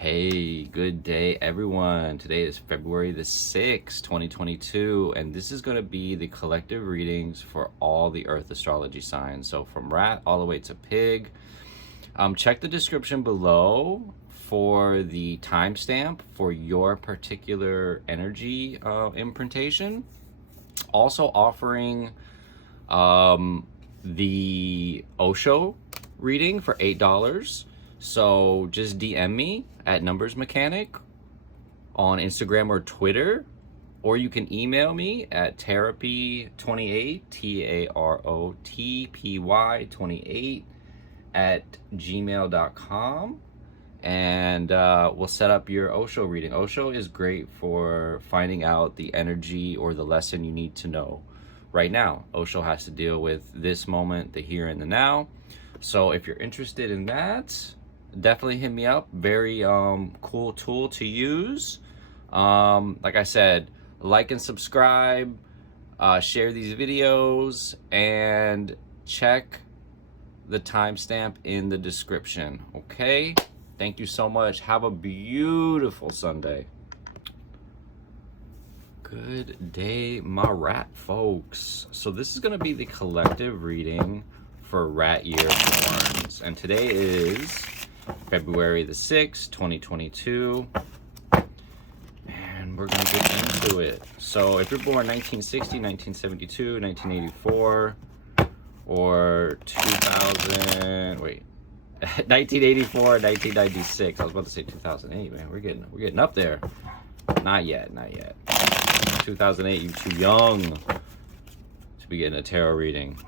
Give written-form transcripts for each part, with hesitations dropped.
Hey, good day, everyone. Today is February the 6th, 2022, and this is going to be the collective readings for all the Earth astrology signs. So from Rat all the way to Pig. Check the description below for the timestamp for your particular energy imprintation. Also offering the Osho reading for $8. So just DM me at Numbers Mechanic on Instagram or Twitter, or you can email me at Tarotpy28, TAROTPY28 at gmail.com, and we'll set up your Osho reading. Osho is great for finding out the energy or the lesson you need to know right now. Osho has to deal with this moment, the here and the now. So if you're interested in that, definitely hit me up. Very cool tool to use. Like I said, like and subscribe, share these videos, and check the timestamp in the description. Okay, thank you so much. Have a beautiful Sunday. Good day, my rat folks. So this is going to be the collective reading for rat year borns, and today is February the 6th, 2022, and we're going to get into it. So if you're born 1960, 1972, 1984, or 1984, 1996. I was about to say 2008, man. We're getting up there. Not yet. 2008, you're too young to be getting a tarot reading.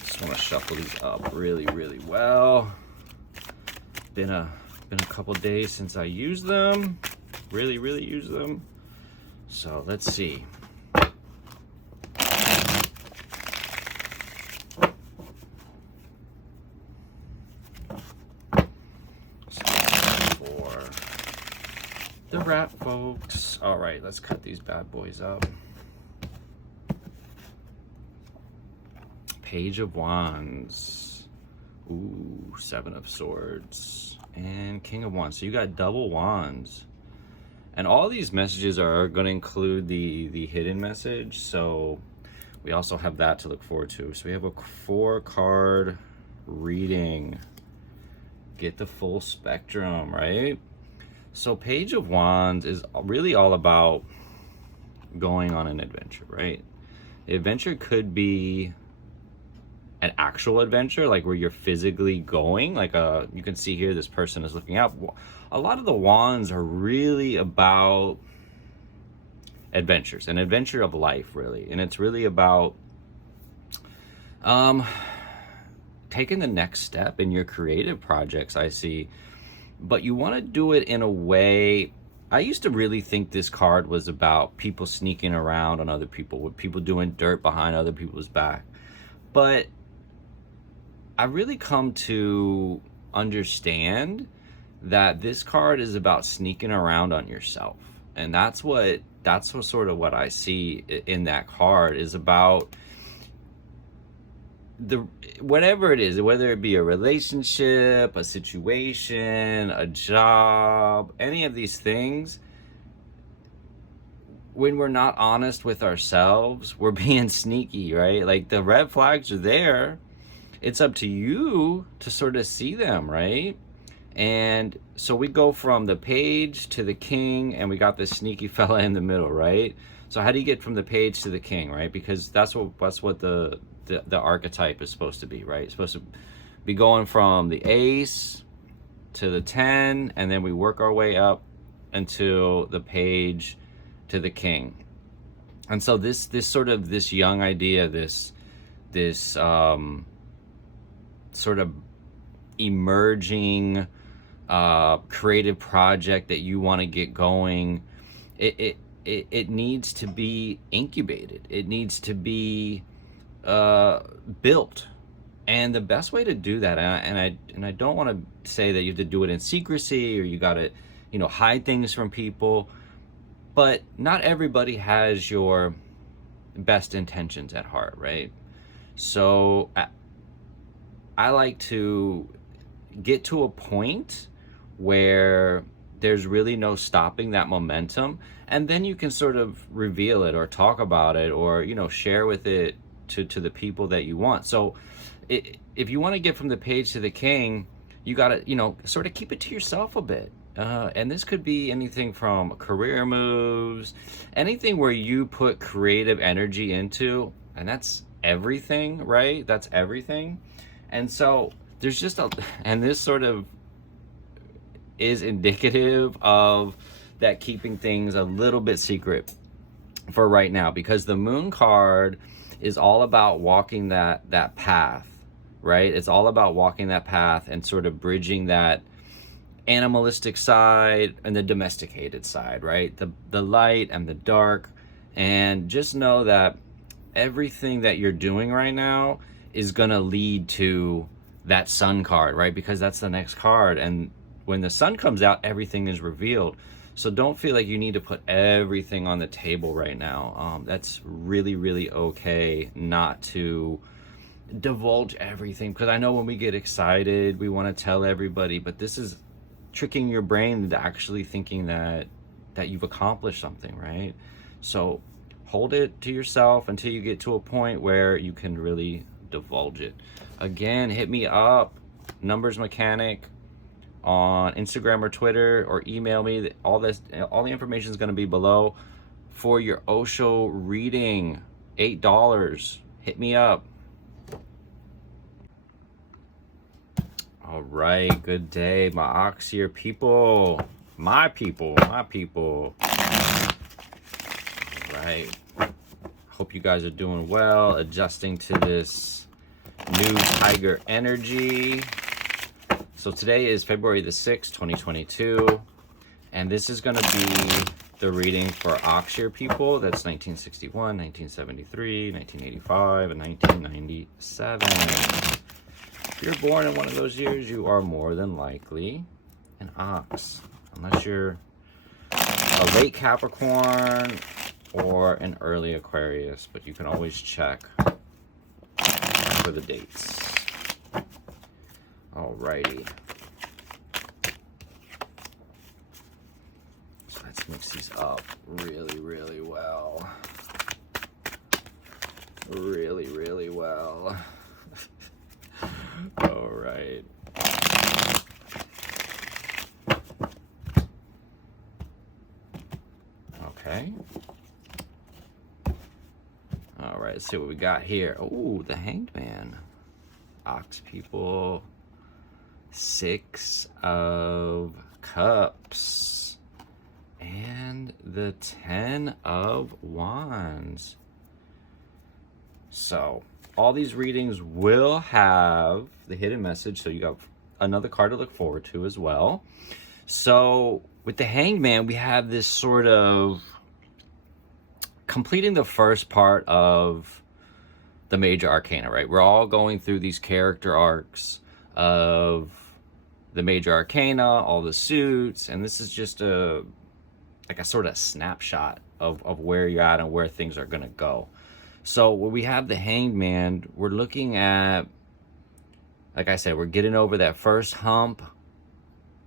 Just want to shuffle these up really well. Been a couple days since I used them. Really used them. So let's see. For the rat folks. All right, let's cut these bad boys up. Page of Wands. Ooh, Seven of Swords. And King of Wands. So you got double wands. And all these messages are going to include the hidden message. So we also have that to look forward to. So we have a 4-card reading. Get the full spectrum, right? So Page of Wands is really all about going on an adventure, right? The adventure could be an actual adventure, like where you're physically going, like you can see here this person is looking out. A lot of the wands are really about adventures, an adventure of life, really. And it's really about taking the next step in your creative projects, I see. But you want to do it in a way. I used to really think this card was about people sneaking around on other people, with people doing dirt behind other people's back. But I really come to understand that this card is about sneaking around on yourself. And that's sort of what I see in that card, is about whatever it is, whether it be a relationship, a situation, a job, any of these things. When we're not honest with ourselves, we're being sneaky, right? Like, the red flags are there. It's up to you to sort of see them, right? And so we go from the page to the king, and we got this sneaky fella in the middle, right? So how do you get from the page to the king, right? Because that's what the archetype is supposed to be, right? It's supposed to be going from the ace to the 10, and then we work our way up until the page to the king. And so this young idea, this sort of emerging creative project that you want to get going, it needs to be incubated. It needs to be built. And the best way to do that, and I don't want to say that you have to do it in secrecy, or you got to hide things from people, but not everybody has your best intentions at heart, right? So I like to get to a point where there's really no stopping that momentum, and then you can sort of reveal it or talk about it, or share with it to the people that you want. So if you want to get from the page to the king, you got to sort of keep it to yourself a bit. And this could be anything from career moves, anything where you put creative energy into, and that's everything, right? That's everything. And so there's just and this sort of is indicative of that keeping things a little bit secret for right now, because the moon card is all about walking that path, right? It's all about walking that path and sort of bridging that animalistic side and the domesticated side, right? The light and the dark. And just know that everything that you're doing right now is going to lead to that sun card, right? Because that's the next card, and when the sun comes out, everything is revealed. So don't feel like you need to put everything on the table right now. That's really, really okay not to divulge everything, because I know when we get excited, we want to tell everybody, but this is tricking your brain into actually thinking that you've accomplished something, right? So hold it to yourself until you get to a point where you can really divulge it. Again, hit me up, Numbers Mechanic, on Instagram or Twitter, or email me. All the information is going to be below for your Osho reading. $8. Hit me up. All right, good day, my Oxier people. My people. All right. Hope you guys are doing well, adjusting to this new Tiger energy. So today is February the 6th, 2022, and this is going to be the reading for Oxier people. That's 1961, 1973, 1985, and 1997. If you're born in one of those years, you are more than likely an ox, unless you're a late Capricorn or an early Aquarius, but you can always check for the dates. Alrighty. So let's mix these up really, really well. Really, really well. All right. Okay. All right, let's see what we got here. Oh, the Hanged Man. Ox people. 6 of Cups. And the 10 of Wands. So all these readings will have the hidden message, so you got another card to look forward to as well. So with the Hanged Man, we have this sort of completing the first part of the major arcana, right? We're all going through these character arcs of the major arcana, all the suits, and this is just a sort of snapshot of where you're at and where things are going to go. So when we have the Hanged Man, we're looking at, like I said, we're getting over that first hump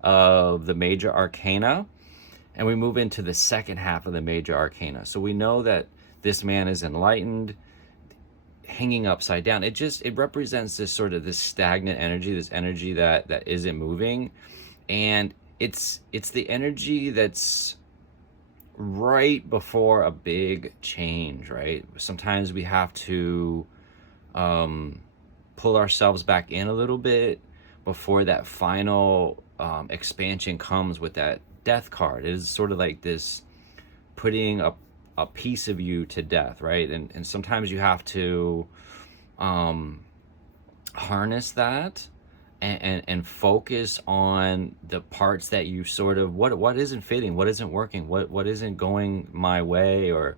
of the major arcana, and we move into the second half of the major arcana. So we know that this man is enlightened, hanging upside down. It represents this sort of this stagnant energy, this energy that isn't moving, and it's the energy that's right before a big change, right? Sometimes we have to pull ourselves back in a little bit before that final expansion comes with that Death card. It is sort of like this putting a piece of you to death, right? And sometimes you have to harness that and focus on the parts that you sort of what isn't fitting, what isn't working, what isn't going my way, or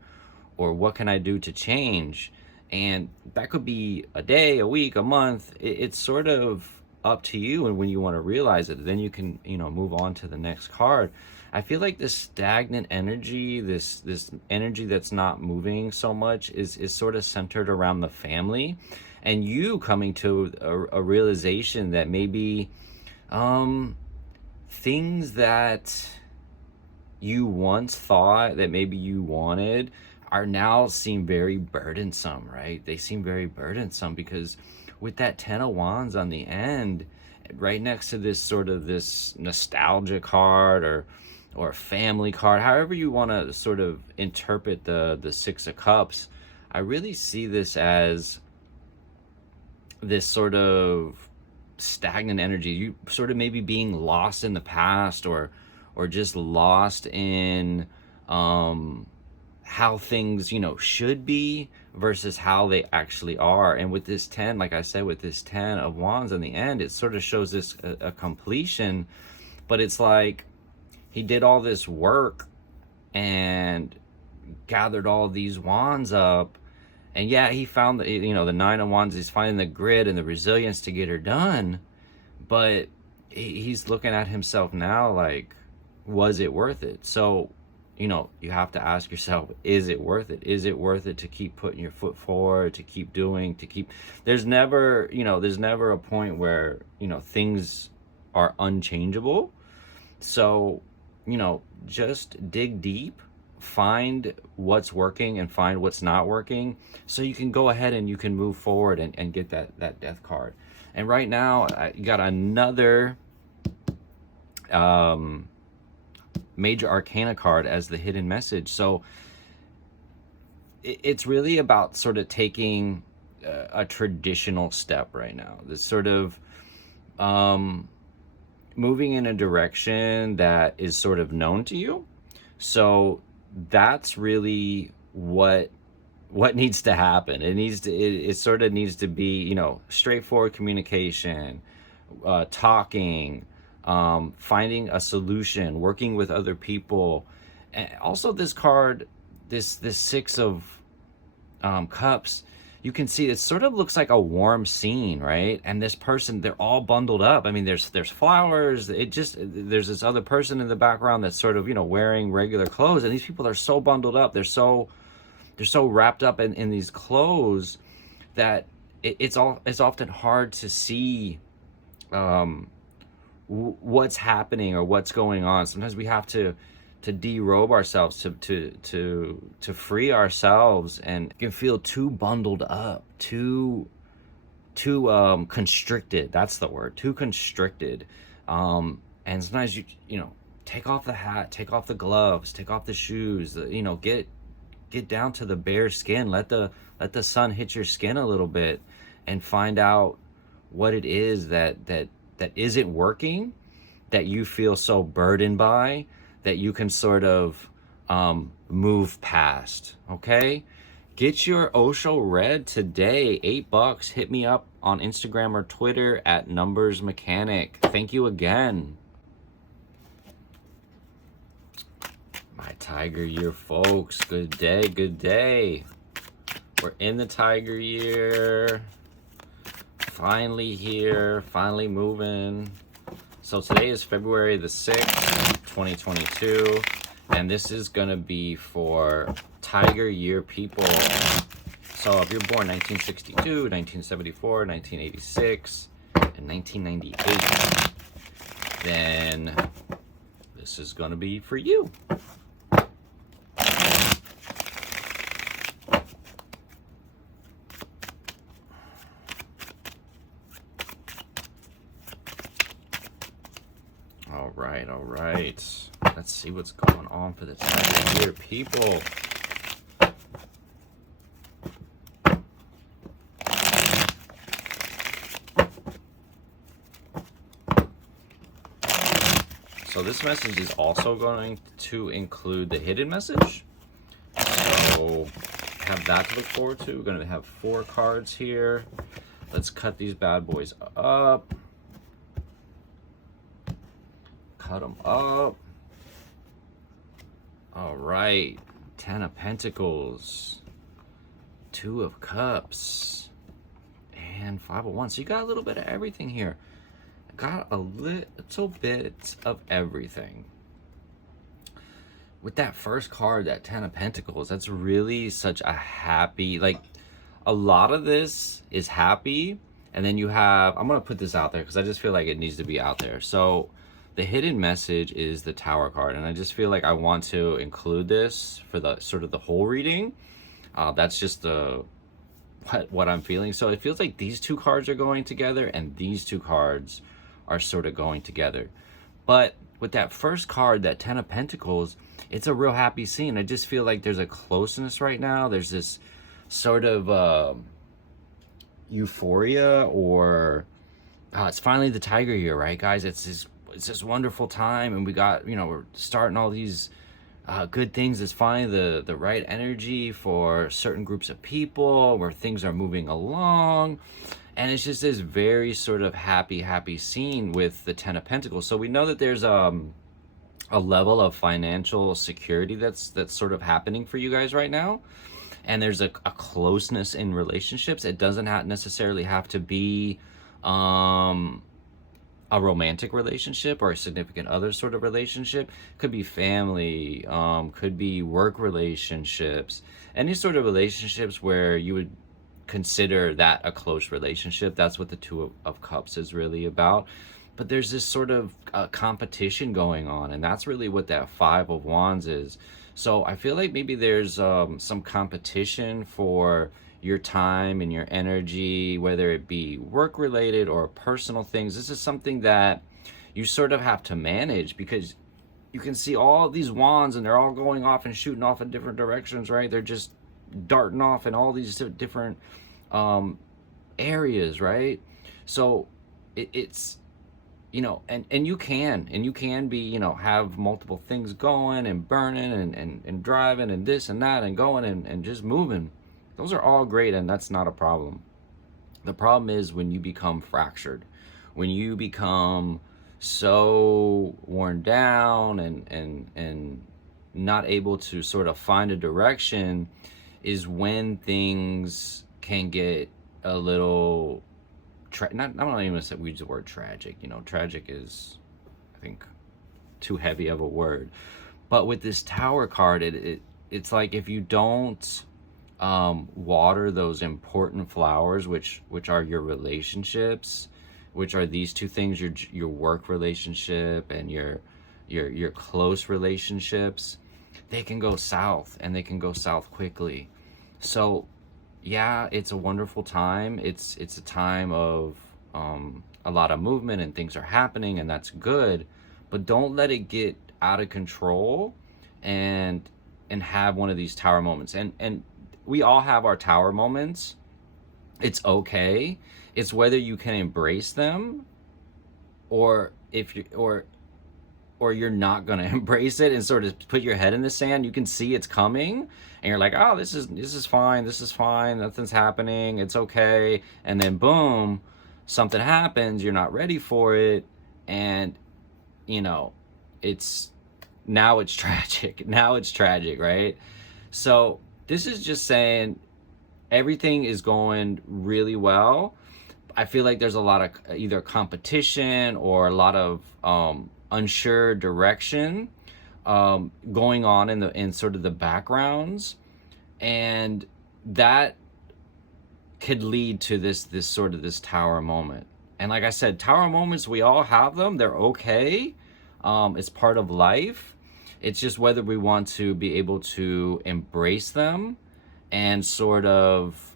what can I do to change. And that could be a day, a week, a month. It's sort of up to you, and when you want to realize it, then you can move on to the next card. I feel like this stagnant energy, this energy that's not moving so much, is sort of centered around the family. and you coming to a realization that maybe things that you once thought that maybe you wanted are now seem very burdensome, right? They seem very burdensome because with that 10 of wands on the end, right next to this sort of this nostalgia card or family card, however you want to sort of interpret the 6 of cups, I really see this as this sort of stagnant energy. You sort of maybe being lost in the past, or just lost in how things, you know, should be versus how they actually are. And with this 10, like I said, with this 10 of wands in the end, it sort of shows this a completion, but it's like he did all this work and gathered all these wands up, and yeah, he found the, you know, the 9 of wands, he's finding the grit and the resilience to get her done, but he's looking at himself now like, was it worth it? So, you know, you have to ask yourself, is it worth it? Is it worth it to keep putting your foot forward, to keep doing, to keep, there's never, you know, there's never a point where, you know, things are unchangeable. So, you know, just dig deep, find what's working and find what's not working, so you can go ahead and you can move forward and get that death card. And right now you got another major arcana card as the hidden message. So it's really about sort of taking a traditional step right now, this sort of moving in a direction that is sort of known to you. So that's really what needs to happen. It sort of needs to be, you know, straightforward communication, talking, finding a solution, working with other people. And also this card, this 6 of cups, you can see it sort of looks like a warm scene, right? And this person, they're all bundled up. I mean, there's flowers. There's this other person in the background that's sort of, you know, wearing regular clothes, and these people are so bundled up. They're so wrapped up in these clothes that it's often hard to see what's happening or what's going on. Sometimes we have to derobe ourselves to free ourselves, and you can feel too bundled up, too constricted. That's the word, too constricted. And sometimes you know, take off the hat, take off the gloves, take off the shoes, you know, get down to the bare skin, let the sun hit your skin a little bit, and find out what it is that isn't working, that you feel so burdened by, that you can sort of move past. Okay, get your Osho read today, $8. Hit me up on Instagram or Twitter at Numbers Mechanic. Thank you again. My Tiger Year folks, good day. We're in the Tiger Year, finally here, finally moving. So today is February the 6th, 2022, and this is gonna be for Tiger Year people. So if you're born 1962, 1974, 1986, and 1998, then this is gonna be for you. All right. Let's see what's going on for the Tiger Year people. So this message is also going to include the hidden message. So have that to look forward to. We're going to have 4 cards here. Let's cut these bad boys up. Cut them up. All right. 10 of Pentacles, 2 of Cups, and 5 of Wands. So you got a little bit of everything here. Got a little bit of everything. With that first card, that 10 of Pentacles, that's really such a happy, like, a lot of this is happy, and then you have, I'm going to put this out there because I just feel like it needs to be out there. So the hidden message is the Tower card, and I just feel like I want to include this for the sort of the whole reading. That's just what I'm feeling. So it feels like these two cards are going together and these two cards are sort of going together. But with that first card, that 10 of Pentacles, it's a real happy scene. I just feel like there's a closeness right now. There's this sort of euphoria, or it's finally the tiger year, right, guys? It's this wonderful time, and we got, we're starting all these good things. It's finally the right energy for certain groups of people, where things are moving along, and it's just this very sort of happy scene with the 10 of Pentacles. So we know that there's a level of financial security that's sort of happening for you guys right now, and there's a closeness in relationships. It doesn't necessarily have to be a romantic relationship or a significant other sort of relationship. Could be family, could be work relationships, any sort of relationships where you would consider that a close relationship. That's what the Two of Cups is really about. But there's this sort of competition going on, and that's really what that Five of Wands is. So I feel like maybe there's some competition for your time and your energy, whether it be work related or personal things. This is something that you sort of have to manage, because you can see all these wands and they're all going off and shooting off in different directions, right? They're just darting off in all these different areas, right? So it's and you can be, have multiple things going and burning and driving and this and that and going and just moving. Those are all great, and that's not a problem. The problem is when you become fractured, when you become so worn down and not able to sort of find a direction, is when things can get a little I'm not even gonna say, we use the word tragic. Tragic is, I think, too heavy of a word. But with this Tower card, it's like if you don't water those important flowers, which are your relationships, which are these two things, your work relationship and your close relationships, they can go south, and they can go south quickly. So yeah, it's a wonderful time. It's a time of a lot of movement, and things are happening, and that's good. But don't let it get out of control and have one of these Tower moments. And we all have our Tower moments. It's okay. It's whether you can embrace them, or if you or you're not gonna embrace it and sort of put your head in the sand. You can see it's coming, and you're like, oh, this is fine, nothing's happening, it's okay. And then boom, something happens, you're not ready for it, and it's tragic. Now it's tragic, right? So this is just saying everything is going really well. I feel like there's a lot of either competition or a lot of unsure direction going on in sort of the backgrounds, and that could lead to this sort of this Tower moment. And like I said, Tower moments, we all have them. They're okay. It's part of life. It's just whether we want to be able to embrace them and sort of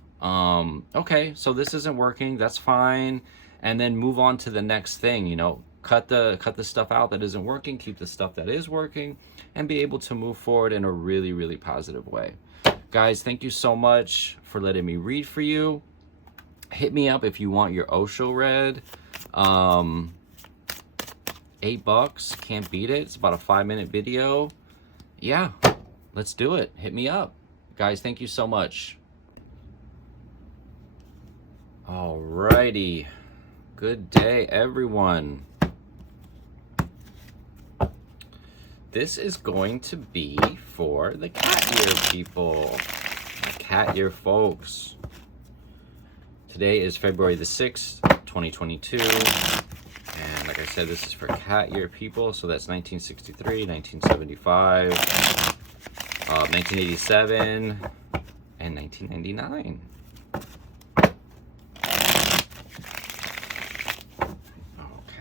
okay, so this isn't working, that's fine, and then move on to the next thing. Cut the stuff out that isn't working, keep the stuff that is working, and be able to move forward in a really, really positive way. Guys, thank you so much for letting me read for you. Hit me up if you want your Osho read. $8, can't beat it. It's about a 5-minute video. Yeah, let's do it. Hit me up. Guys, thank you so much. Alrighty. Good day, everyone. This is going to be for the cat year people, the cat year folks. Today is February the 6th, 2022. And like I said, this is for cat year people. So that's 1963, 1975, 1987, and 1999.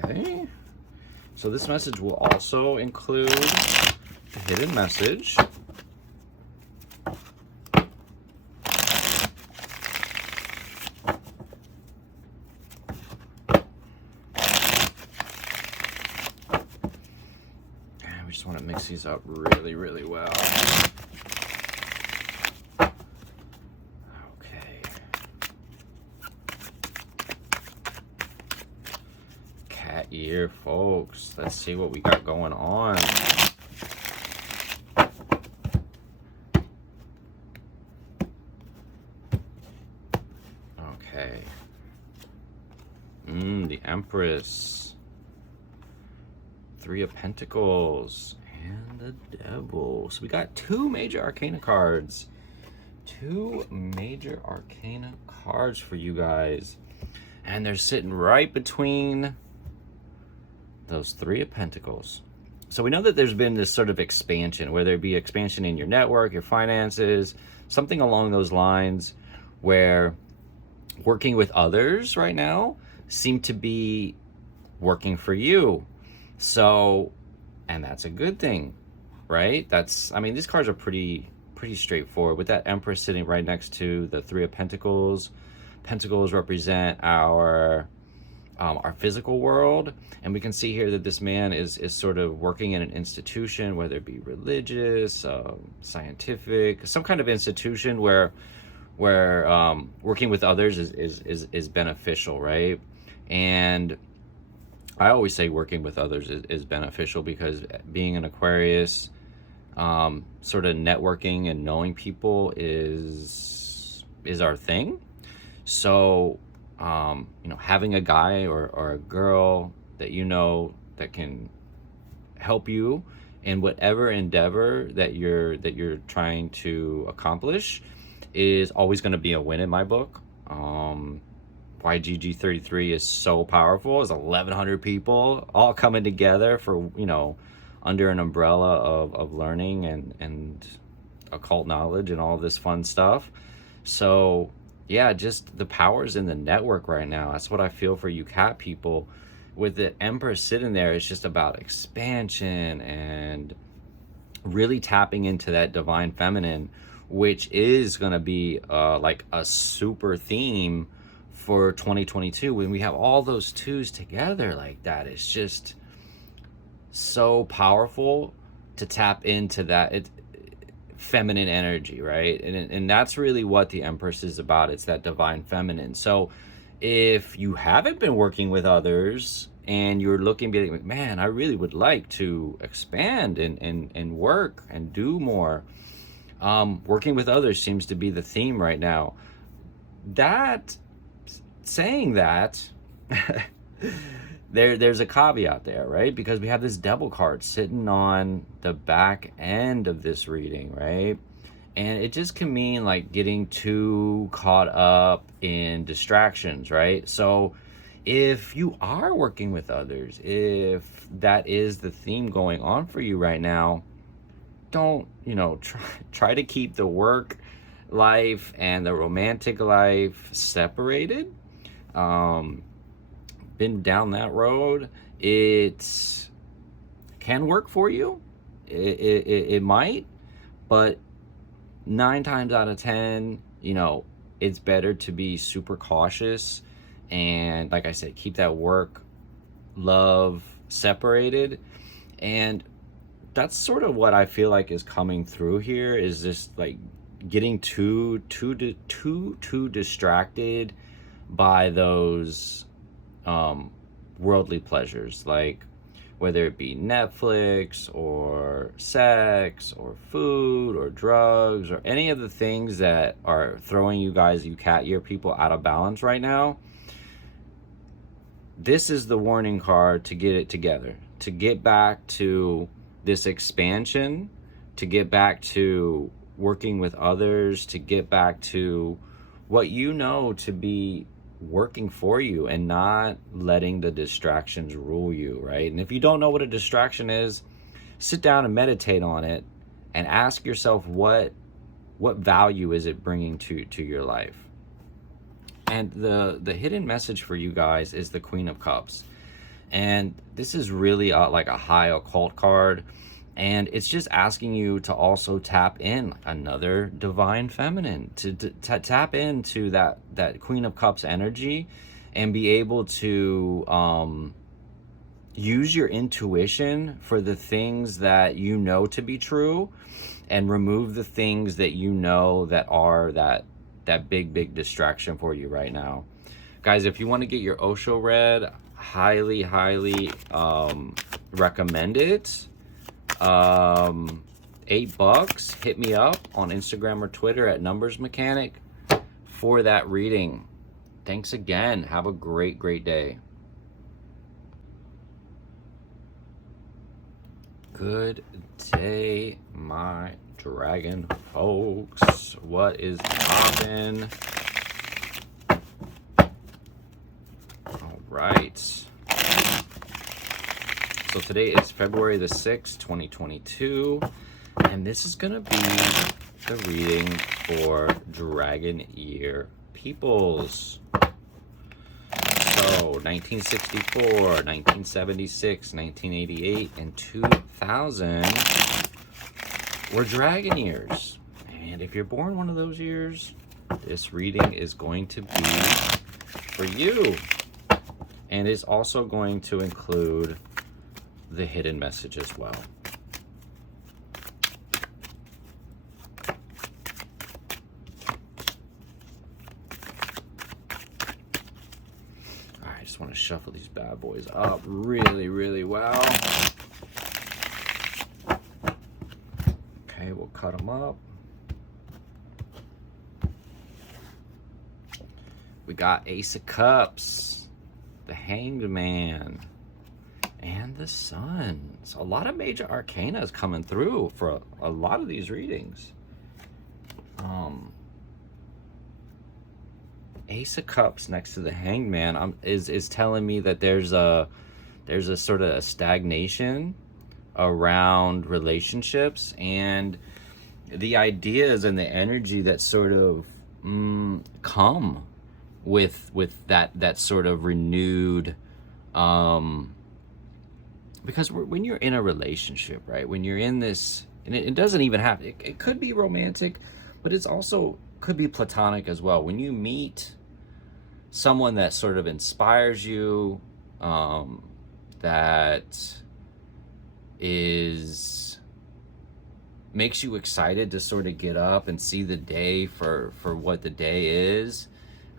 Okay. So this message will also include the hidden message. And we just want to mix these up really, really well. Okay. Cat ear, folks. Let's see what we got going on. Okay. The Empress. Three of Pentacles. And the Devil. So we got two major arcana cards. Two major arcana cards for you guys. And they're sitting right between those Three of Pentacles. So we know that there's been this sort of expansion, whether it be expansion in your network, your finances, something along those lines, where working with others right now seem to be working for you. So, and that's a good thing, right? I mean, these cards are pretty straightforward. With that Empress sitting right next to the Three of Pentacles. Pentacles represent our physical world, and we can see here that this man is sort of working in an institution, whether it be religious, scientific, some kind of institution where working with others is beneficial, right? And I always say working with others is beneficial, because being an Aquarius, sort of networking and knowing people is our thing. So having a guy or a girl that you know that can help you in whatever endeavor that you're trying to accomplish is always going to be a win in my book. YGG33 is so powerful. It's 1,100 people all coming together for, under an umbrella of learning and occult knowledge and all this fun stuff. So yeah, just the powers in the network right now. That's what I feel for you cat people. With the Empress sitting there, it's just about expansion and really tapping into that divine feminine, which is going to be like a super theme for 2022. When we have all those twos together like that, it's just so powerful to tap into that feminine energy, right? And that's really what the Empress is about. It's that divine feminine. So if you haven't been working with others and you're looking, being like, man, I really would like to expand and work and do more, working with others seems to be the theme right now. Saying that, there's a caveat there, right? Because we have this Devil card sitting on the back end of this reading, right? And it just can mean like getting too caught up in distractions, right? So if you are working with others, if that is the theme going on for you right now, don't, try to keep the work life and the romantic life separated. Been down that road. It can work for you. It might, but 9 times out of 10, it's better to be super cautious. And like I said, keep that work, love separated. And that's sort of what I feel like is coming through here, is just like getting too distracted by those worldly pleasures, like whether it be Netflix or sex or food or drugs or any of the things that are throwing you cat ear people out of balance right now. This is the warning card to get it together, to get back to this expansion, to get back to working with others, to get back to what you know to be working for you and not letting the distractions rule you, right? And if you don't know what a distraction is, sit down and meditate on it and ask yourself what value is it bringing to your life. And the hidden message for you guys is the Queen of Cups. And this is really like a high occult card, and it's just asking you to also tap in another divine feminine, to tap into that Queen of Cups energy, and be able to use your intuition for the things that you know to be true, and remove the things that you know that are that big distraction for you right now. Guys, if you want to get your Osho read, highly recommend it. $8. Hit me up on Instagram or Twitter at Numbers Mechanic for that reading. Thanks again. Have a great day. Good day, my dragon folks. What is poppin'? All right. So today is February the 6th, 2022, and this is gonna be the reading for Dragon Year peoples. So 1964, 1976, 1988, and 2000 were Dragon years. And if you're born one of those years, this reading is going to be for you. And it's also going to include the hidden message as well. I just want to shuffle these bad boys up really well. Okay, we'll cut them up. We got Ace of Cups, the Hanged Man, and the Sun. So a lot of major arcana is coming through for a lot of these readings. Ace of Cups next to the Hanged Man is telling me that there's a sort of a stagnation around relationships, and the ideas and the energy that sort of come with that sort of renewed because when you're in a relationship, right, when you're in this, and it doesn't even have, it could be romantic, but it's also could be platonic as well. When you meet someone that sort of inspires you, that makes you excited to sort of get up and see the day for what the day is,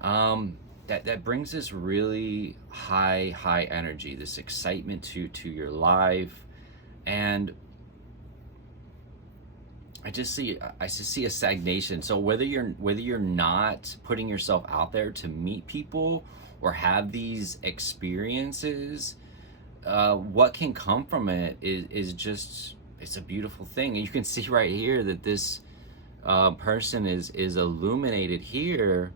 that brings this really high energy, this excitement to your life. And I just see a stagnation. So whether you're not putting yourself out there to meet people or have these experiences, what can come from it is just, it's a beautiful thing. And you can see right here that this person is illuminated here,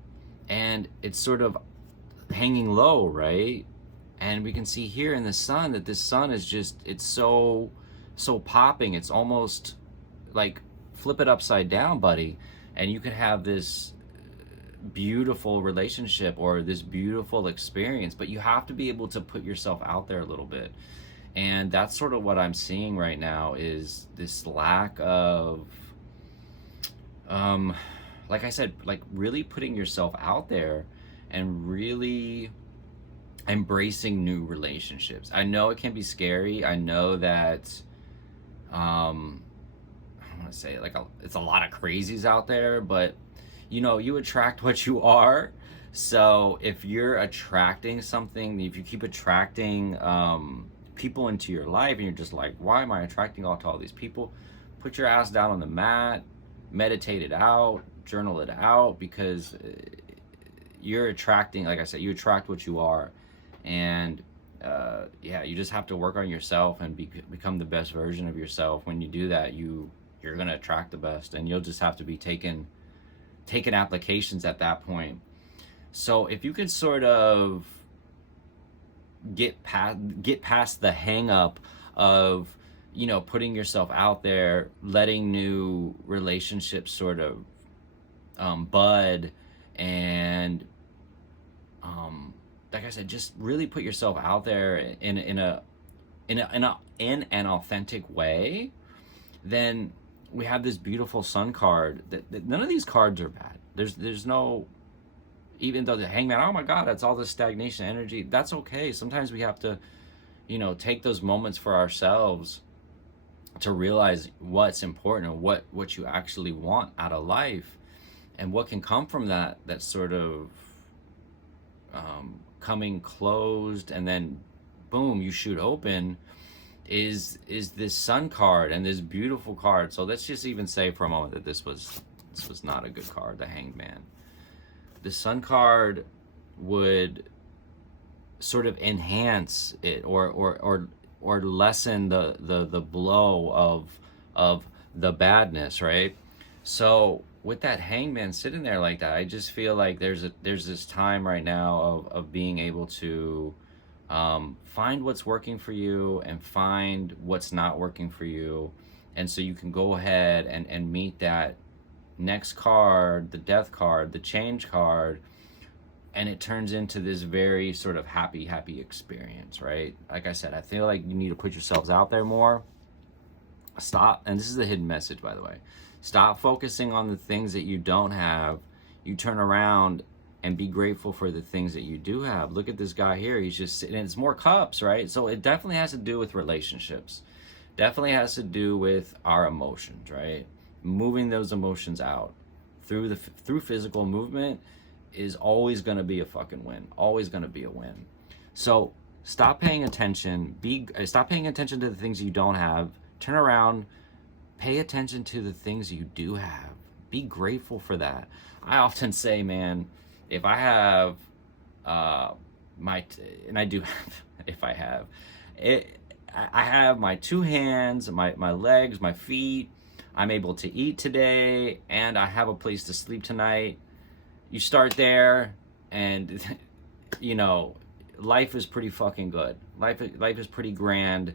and it's sort of hanging low, right? And we can see here in the sun that this sun is just, it's so popping. It's almost like flip it upside down, buddy, and you can have this beautiful relationship or this beautiful experience, but you have to be able to put yourself out there a little bit. And that's sort of what I'm seeing right now, is this lack of like I said, like really putting yourself out there and really embracing new relationships. I know it can be scary. I know that I don't want to say like it's a lot of crazies out there, but you know, you attract what you are. So if you're attracting something, if you keep attracting people into your life, and you're just like, why am I attracting to all these people? Put your ass down on the mat, meditate it out, journal it out, because you're attracting, like I said, you attract what you are. And yeah, you just have to work on yourself and become the best version of yourself. When you do that, you're gonna attract the best, and you'll just have to be taking applications at that point. So if you can sort of get past the hang up of, you know, putting yourself out there, letting new relationships sort of bud, and like I said, just really put yourself out there in an authentic way, then we have this beautiful sun card. That none of these cards are bad. There's no, even though the hangman, oh my God, that's all this stagnation energy. That's okay. Sometimes we have to, take those moments for ourselves to realize what's important and what you actually want out of life, and what can come from that sort of coming closed, and then boom, you shoot open, is this sun card and this beautiful card. So let's just even say for a moment that this was not a good card, the Hangman. The sun card would sort of enhance it, or lessen the blow of the badness, right? So with that Hangman sitting there like that, I just feel like there's this time right now of being able to find what's working for you and find what's not working for you, and so you can go ahead and meet that next card, the death card, the change card, and it turns into this very sort of happy experience, right? Like I said, I feel like you need to put yourselves out there more. Stop, and this is a hidden message, by the way. Stop focusing on the things that you don't have. You turn around and be grateful for the things that you do have. Look at this guy here. He's just sitting, and it's more cups, right? So it definitely has to do with relationships. Definitely has to do with our emotions, right? Moving those emotions out through physical movement is always going to be a fucking win. Always going to be a win. So stop paying attention. Stop paying attention to the things you don't have. Turn around. Pay attention to the things you do have. Be grateful for that. I often say, man, if I have and I do have, if I have it, I have my two hands, my legs, my feet. I'm able to eat today, and I have a place to sleep tonight. You start there, and life is pretty fucking good. Life is pretty grand.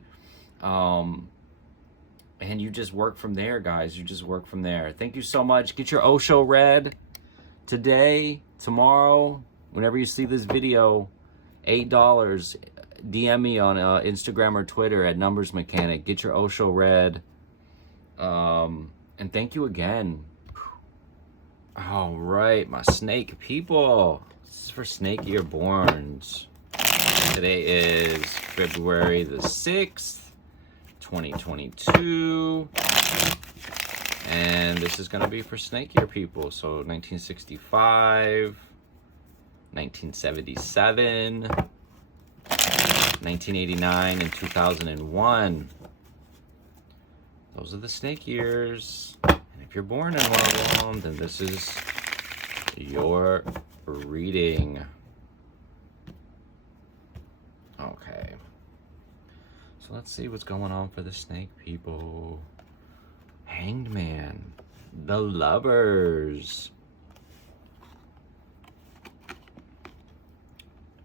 And you just work from there, guys. You just work from there. Thank you so much. Get your Osho read today, tomorrow, whenever you see this video. $8. DM me on Instagram or Twitter at Numbers Mechanic. Get your Osho read. And thank you again. All right, my snake people. This is for snake year borns. Today is February the 6th. 2022, and this is going to be for snake year people. So 1965, 1977, 1989, and 2001. Those are the snake years, and if you're born in one of them, then this is your reading. Okay. So let's see what's going on for the snake people. Hanged Man. The Lovers.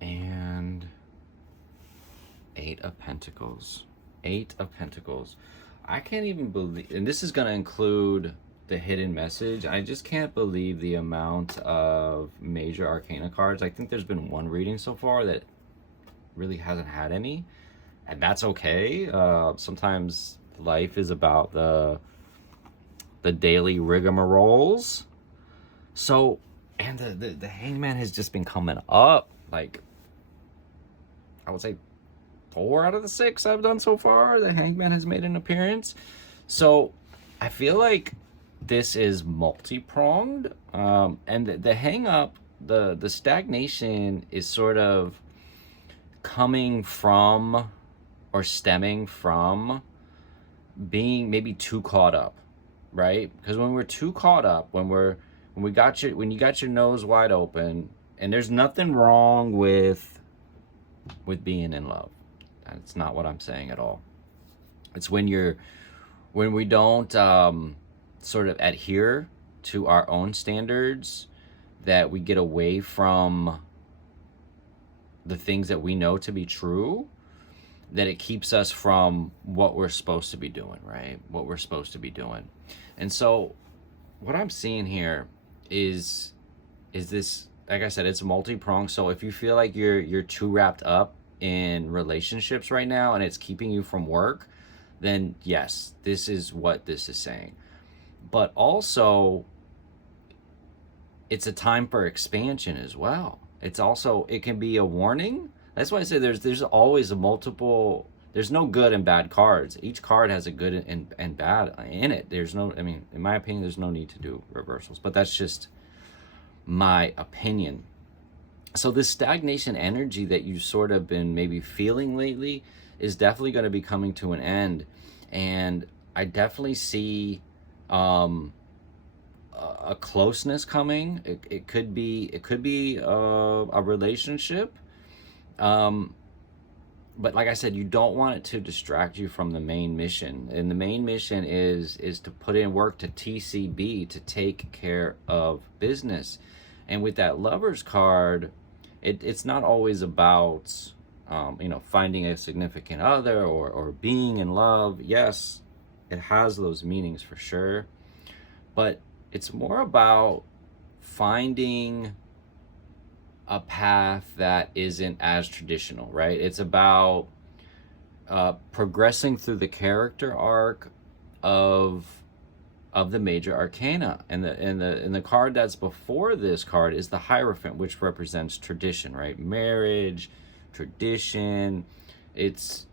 And Eight of Pentacles. Eight of Pentacles. I can't even believe, and this is going to include the hidden message. I just can't believe the amount of major arcana cards. I think there's been one reading so far that really hasn't had any. And that's okay. Sometimes life is about the daily rigmaroles. So, and the Hangman has just been coming up. Like, I would say 4 out of the 6 I've done so far, the Hangman has made an appearance. So, I feel like this is multi-pronged. And the hang up, the stagnation is sort of coming from, or stemming from, being maybe too caught up, right? Because when we're too caught up, when you got your nose wide open, and there's nothing wrong with being in love. That's not what I'm saying at all. It's when we don't sort of adhere to our own standards, that we get away from the things that we know to be true, that it keeps us from what we're supposed to be doing, right? What we're supposed to be doing. And so what I'm seeing here is this, like I said, it's multi-pronged. So if you feel like you're too wrapped up in relationships right now and it's keeping you from work, then yes, this is what this is saying. But also, it's a time for expansion as well. It's also, it can be a warning. That's why I say there's always a multiple. There's no good and bad cards. Each card has a good and bad in it. There's no, I mean, in my opinion, there's no need to do reversals. But that's just my opinion. So this stagnation energy that you've sort of been maybe feeling lately is definitely going to be coming to an end. And I definitely see a closeness coming. It could be a relationship. But like I said, you don't want it to distract you from the main mission. And the main mission is to put in work, to TCB, to take care of business. And with that Lover's card, it's not always about finding a significant other or being in love. Yes, it has those meanings for sure, but it's more about finding a path that isn't as traditional, right? It's about progressing through the character arc of the major arcana, and the card that's before this card is the Hierophant, which represents tradition, right? Marriage, tradition. It's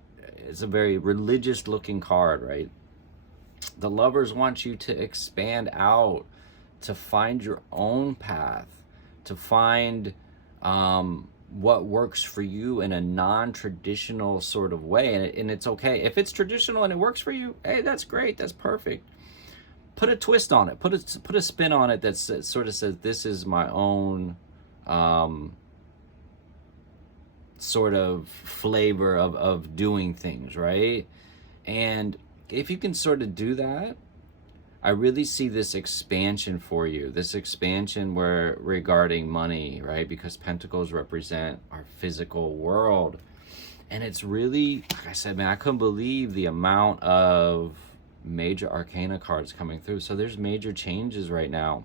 a very religious looking card, right? The Lovers want you to expand out, to find your own path, to find what works for you in a non-traditional sort of way. And it's okay if it's traditional and it works for you. Hey, that's great, that's perfect. Put a twist on it, put a spin on it that sort of says, this is my own sort of flavor of doing things, right? And if you can sort of do that, I really see this expansion for you, this expansion where regarding money, right? Because Pentacles represent our physical world. And it's really, like I said, man, I couldn't believe the amount of major arcana cards coming through. So there's major changes right now.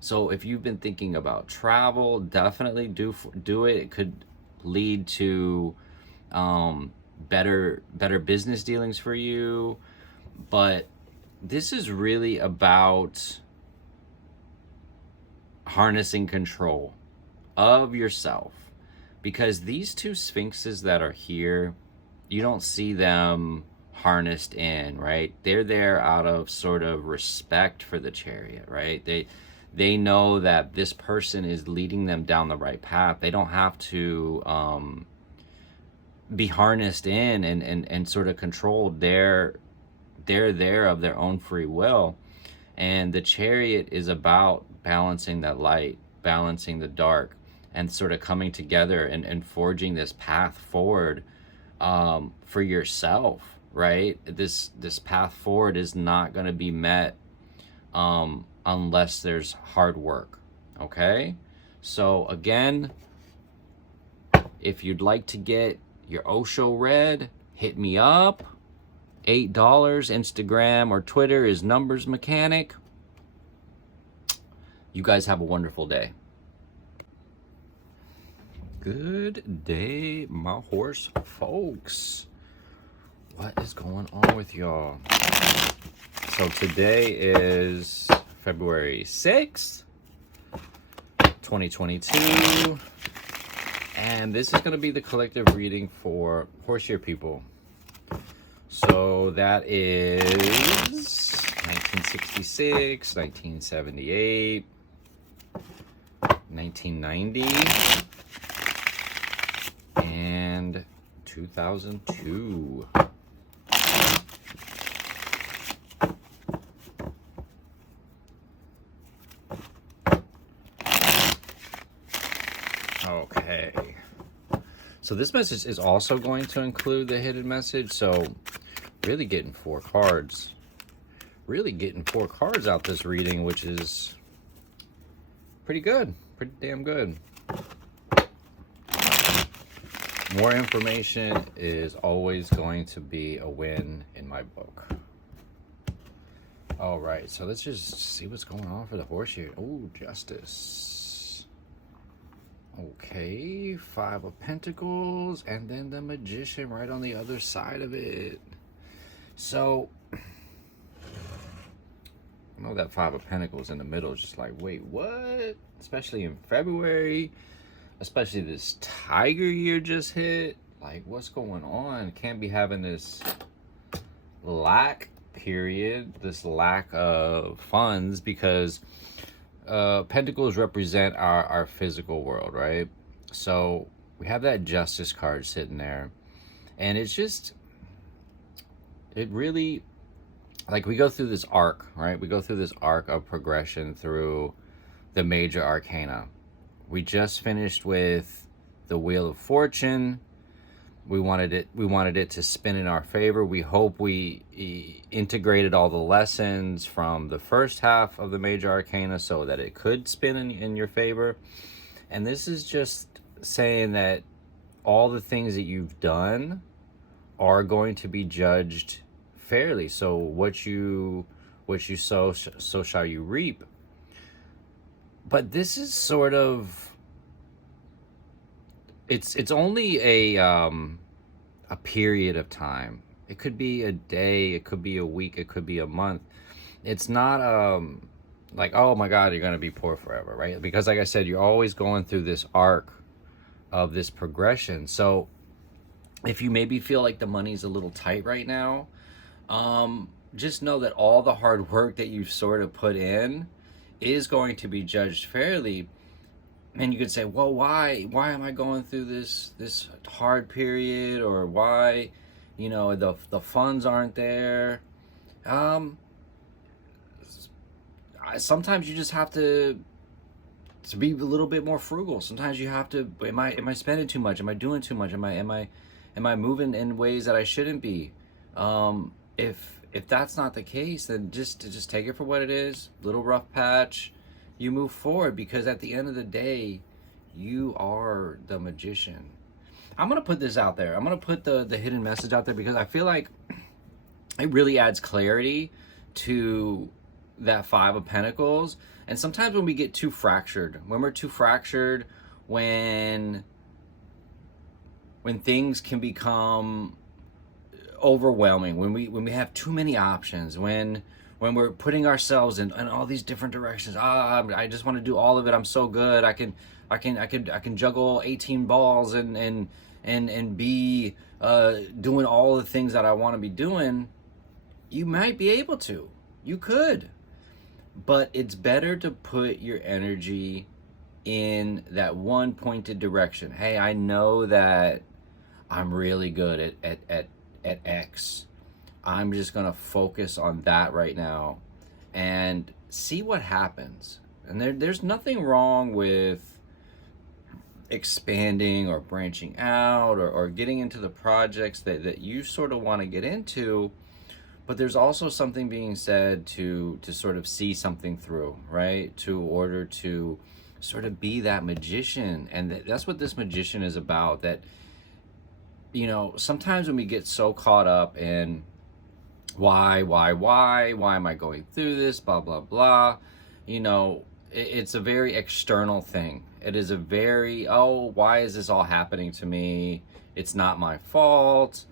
So if you've been thinking about travel, definitely do it. It could lead to better business dealings for you. But this is really about harnessing control of yourself, because these two sphinxes that are here, you don't see them harnessed in, right? They're there out of sort of respect for the Chariot, right? They know that this person is leading them down the right path. They don't have to be harnessed in and sort of controlled. They're there of their own free will. And the Chariot is about balancing that light, balancing the dark, and sort of coming together and forging this path forward for yourself, right? This path forward is not going to be met unless there's hard work, okay? So again, if you'd like to get your Osho read, hit me up. $8. Instagram or Twitter is Numbers Mechanic. You guys have a wonderful day. Good day, my horse folks. What is going on with y'all? So today is February 6th, 2022. And this is going to be the collective reading for horse year people. So that is 1966, 1978, 1990, and 2002. Okay. So this message is also going to include the hidden message. So really getting 4 cards. Really getting 4 cards out this reading, which is pretty good. Pretty damn good. More information is always going to be a win in my book. All right, so let's just see what's going on for the horse here. Oh, Justice. Okay, Five of Pentacles, and then the Magician right on the other side of it. So, I know that Five of Pentacles in the middle is just like, wait, what? Especially in February, especially this Tiger year just hit. Like, what's going on? Can't be having this lack period, this lack of funds, because Pentacles represent our physical world, right? So we have that Justice card sitting there, and it's just, it really, like, we go through this arc, right? We go through this arc of progression through the major arcana. We just finished with the Wheel of Fortune. We wanted it to spin in our favor. We hope we integrated all the lessons from the first half of the major arcana so that it could spin in your favor. And this is just saying that all the things that you've done are going to be judged fairly. So what you sow, so shall you reap. But this is sort of, it's only a period of time. It could be a day, it could be a week, it could be a month. It's not like, oh my God, you're gonna be poor forever, right? Because like I said, you're always going through this arc of this progression. So if you maybe feel like the money's a little tight right now, just know that all the hard work that you've sort of put in is going to be judged fairly. And you could say, well, why am I going through this hard period, or why, the funds aren't there? Sometimes you just have to be a little bit more frugal. Sometimes you have to, am I spending too much? Am I doing too much? Am I moving in ways that I shouldn't be? If that's not the case, then just take it for what it is. Little rough patch. You move forward, because at the end of the day, you are the magician. I'm going to put this out there. I'm going to put the hidden message out there, because I feel like it really adds clarity to that Five of Pentacles. And sometimes when we get too fractured, when things can become overwhelming, when we have too many options, when we're putting ourselves in all these different directions. I just want to do all of it. I'm so good. I can juggle 18 balls and be doing all the things that I want to be doing. You might be able to. You could. But it's better to put your energy in that one pointed direction. Hey, I know that I'm really good at X. I'm just going to focus on that right now and see what happens. And there's nothing wrong with expanding or branching out or getting into the projects that you sort of want to get into. But there's also something being said to sort of see something through, right? To order to sort of be that magician. And that's what this magician is about. That, sometimes when we get so caught up in why am I going through this, blah blah blah, it's a very external thing. It is a very, why is this all happening to me, it's not my fault.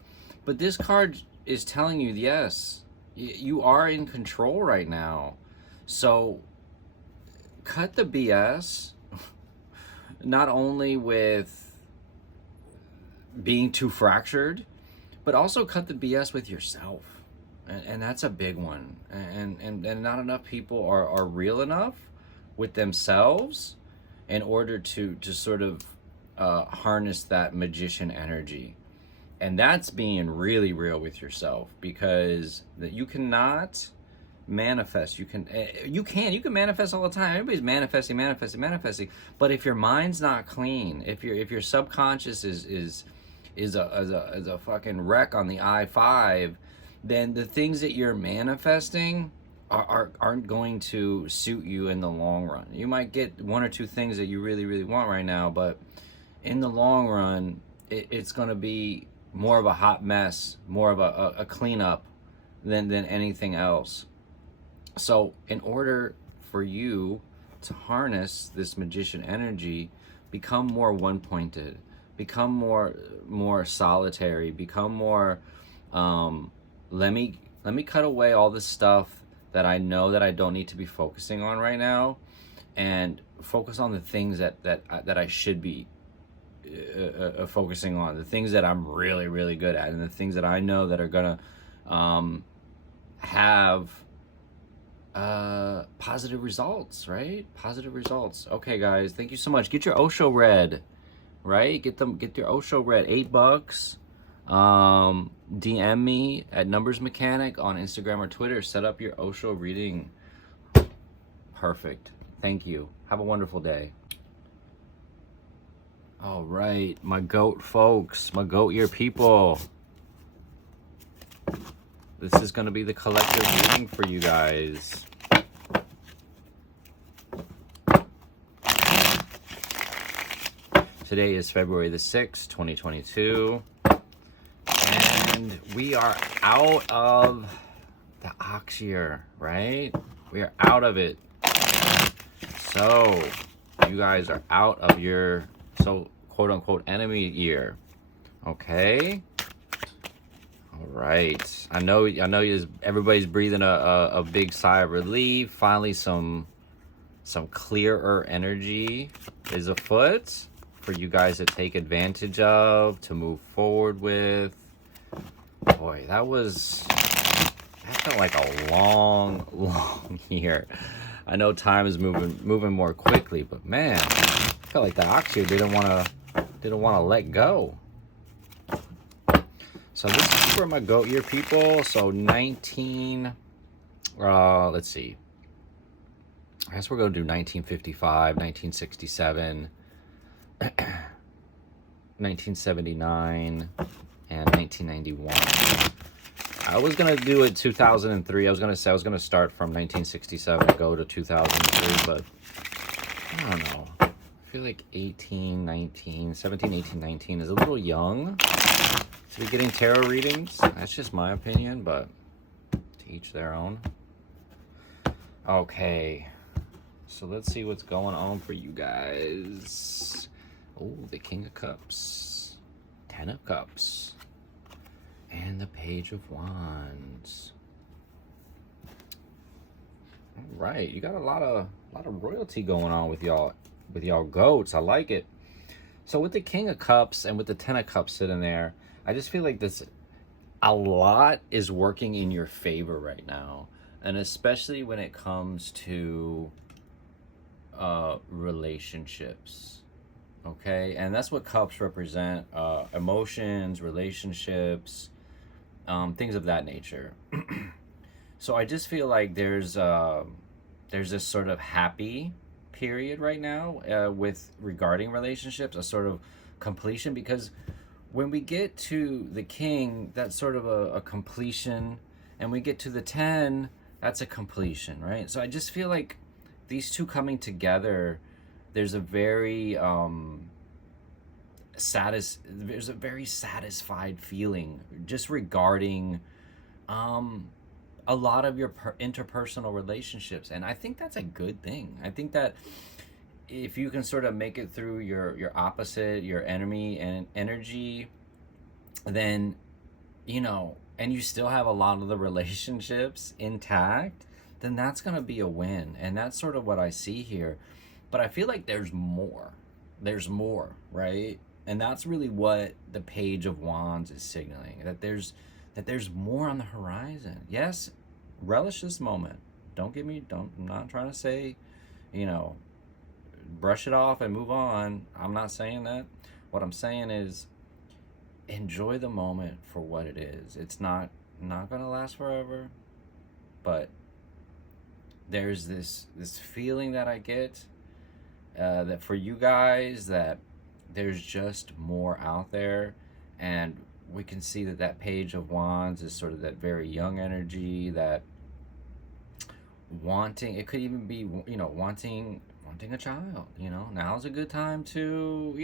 But this card is telling you, yes, you are in control right now. So cut the BS, not only with being too fractured, but also cut the BS with yourself. And that's a big one. And not enough people are real enough with themselves in order to sort of harness that magician energy. And that's being really real with yourself, because that you cannot manifest. You can manifest all the time. Everybody's manifesting. But if your mind's not clean, if your subconscious is a fucking wreck on the I-5, then the things that you're manifesting aren't going to suit you in the long run. You might get one or two things that you really, really want right now, but in the long run, it's going to be more of a hot mess, more of a cleanup than anything else. So in order for you to harness this magician energy, become more one-pointed, become more solitary, become more let me cut away all this stuff that I know that I don't need to be focusing on right now, and focus on the things that I should be focusing on, the things that I'm really, really good at, and the things that I know that are gonna have positive results, right? Positive results. Okay, guys, thank you so much. Get your Osho read, right? Get your Osho read. $8. DM me at Numbers Mechanic on Instagram or Twitter. Set up your Osho reading. Perfect. Thank you. Have a wonderful day. All right, my goat folks, my goat ear people. This is going to be the collective reading for you guys. Today is February the 6th, 2022. And we are out of the ox year, right? We are out of it. So, you guys are out of your quote unquote enemy year. Okay? All right. I know everybody's breathing a big sigh of relief. Finally some clearer energy is afoot for you guys to take advantage of, to move forward with. Boy, that felt like a long year. I know time is moving more quickly, but man, I felt like the ox year didn't want to let go. So this is for my goat year people. So 19, let's see. I guess we're going to do 1955, 1967, 1979, and 1991. I was going to do it 2003. I was going to start from 1967 and go to 2003, but I don't know. I feel like 17, 18, 19 is a little young to be getting tarot readings. That's just my opinion, but to each their own. Okay, so let's see what's going on for you guys. Oh, the King of Cups, 10 of Cups, and the Page of Wands. All right, you got a lot of royalty going on with y'all goats. I like it. So with the King of Cups and with the 10 of Cups sitting there, I just feel like a lot is working in your favor right now, and especially when it comes to relationships. Okay, and that's what cups represent: emotions, relationships, things of that nature. So I just feel like there's this sort of happy period right now with regarding relationships, a sort of completion, because when we get to the King, that's sort of a completion, and we get to the 10, that's a completion, right? So I just feel like these two coming together, there's a very there's a very satisfied feeling just regarding a lot of your interpersonal relationships, and I think that's a good thing. I think that if you can sort of make it through your opposite, your enemy and energy, then and you still have a lot of the relationships intact, then that's going to be a win. And that's sort of what I see here. But I feel like there's more, right? And that's really what the Page of Wands is signaling, that there's more on the horizon. Yes, relish this moment. I'm not trying to say, brush it off and move on. I'm not saying that. What I'm saying is enjoy the moment for what it is. It's not going to last forever, but there's this feeling that I get that for you guys, that there's just more out there, and we can see that Page of Wands is sort of that very young energy, that wanting, it could even be, wanting a child. Now's a good time to,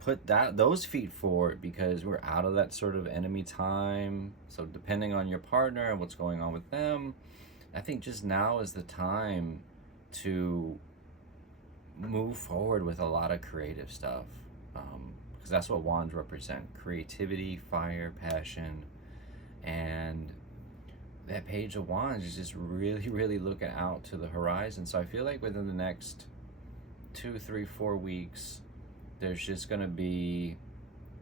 put those feet forward, because we're out of that sort of enemy time. So depending on your partner and what's going on with them, I think just now is the time to move forward with a lot of creative stuff, because that's what wands represent: creativity, fire, passion. And that page of wands is just really looking out to the horizon. So I feel like within the next 2, 3, 4 weeks, there's just going to be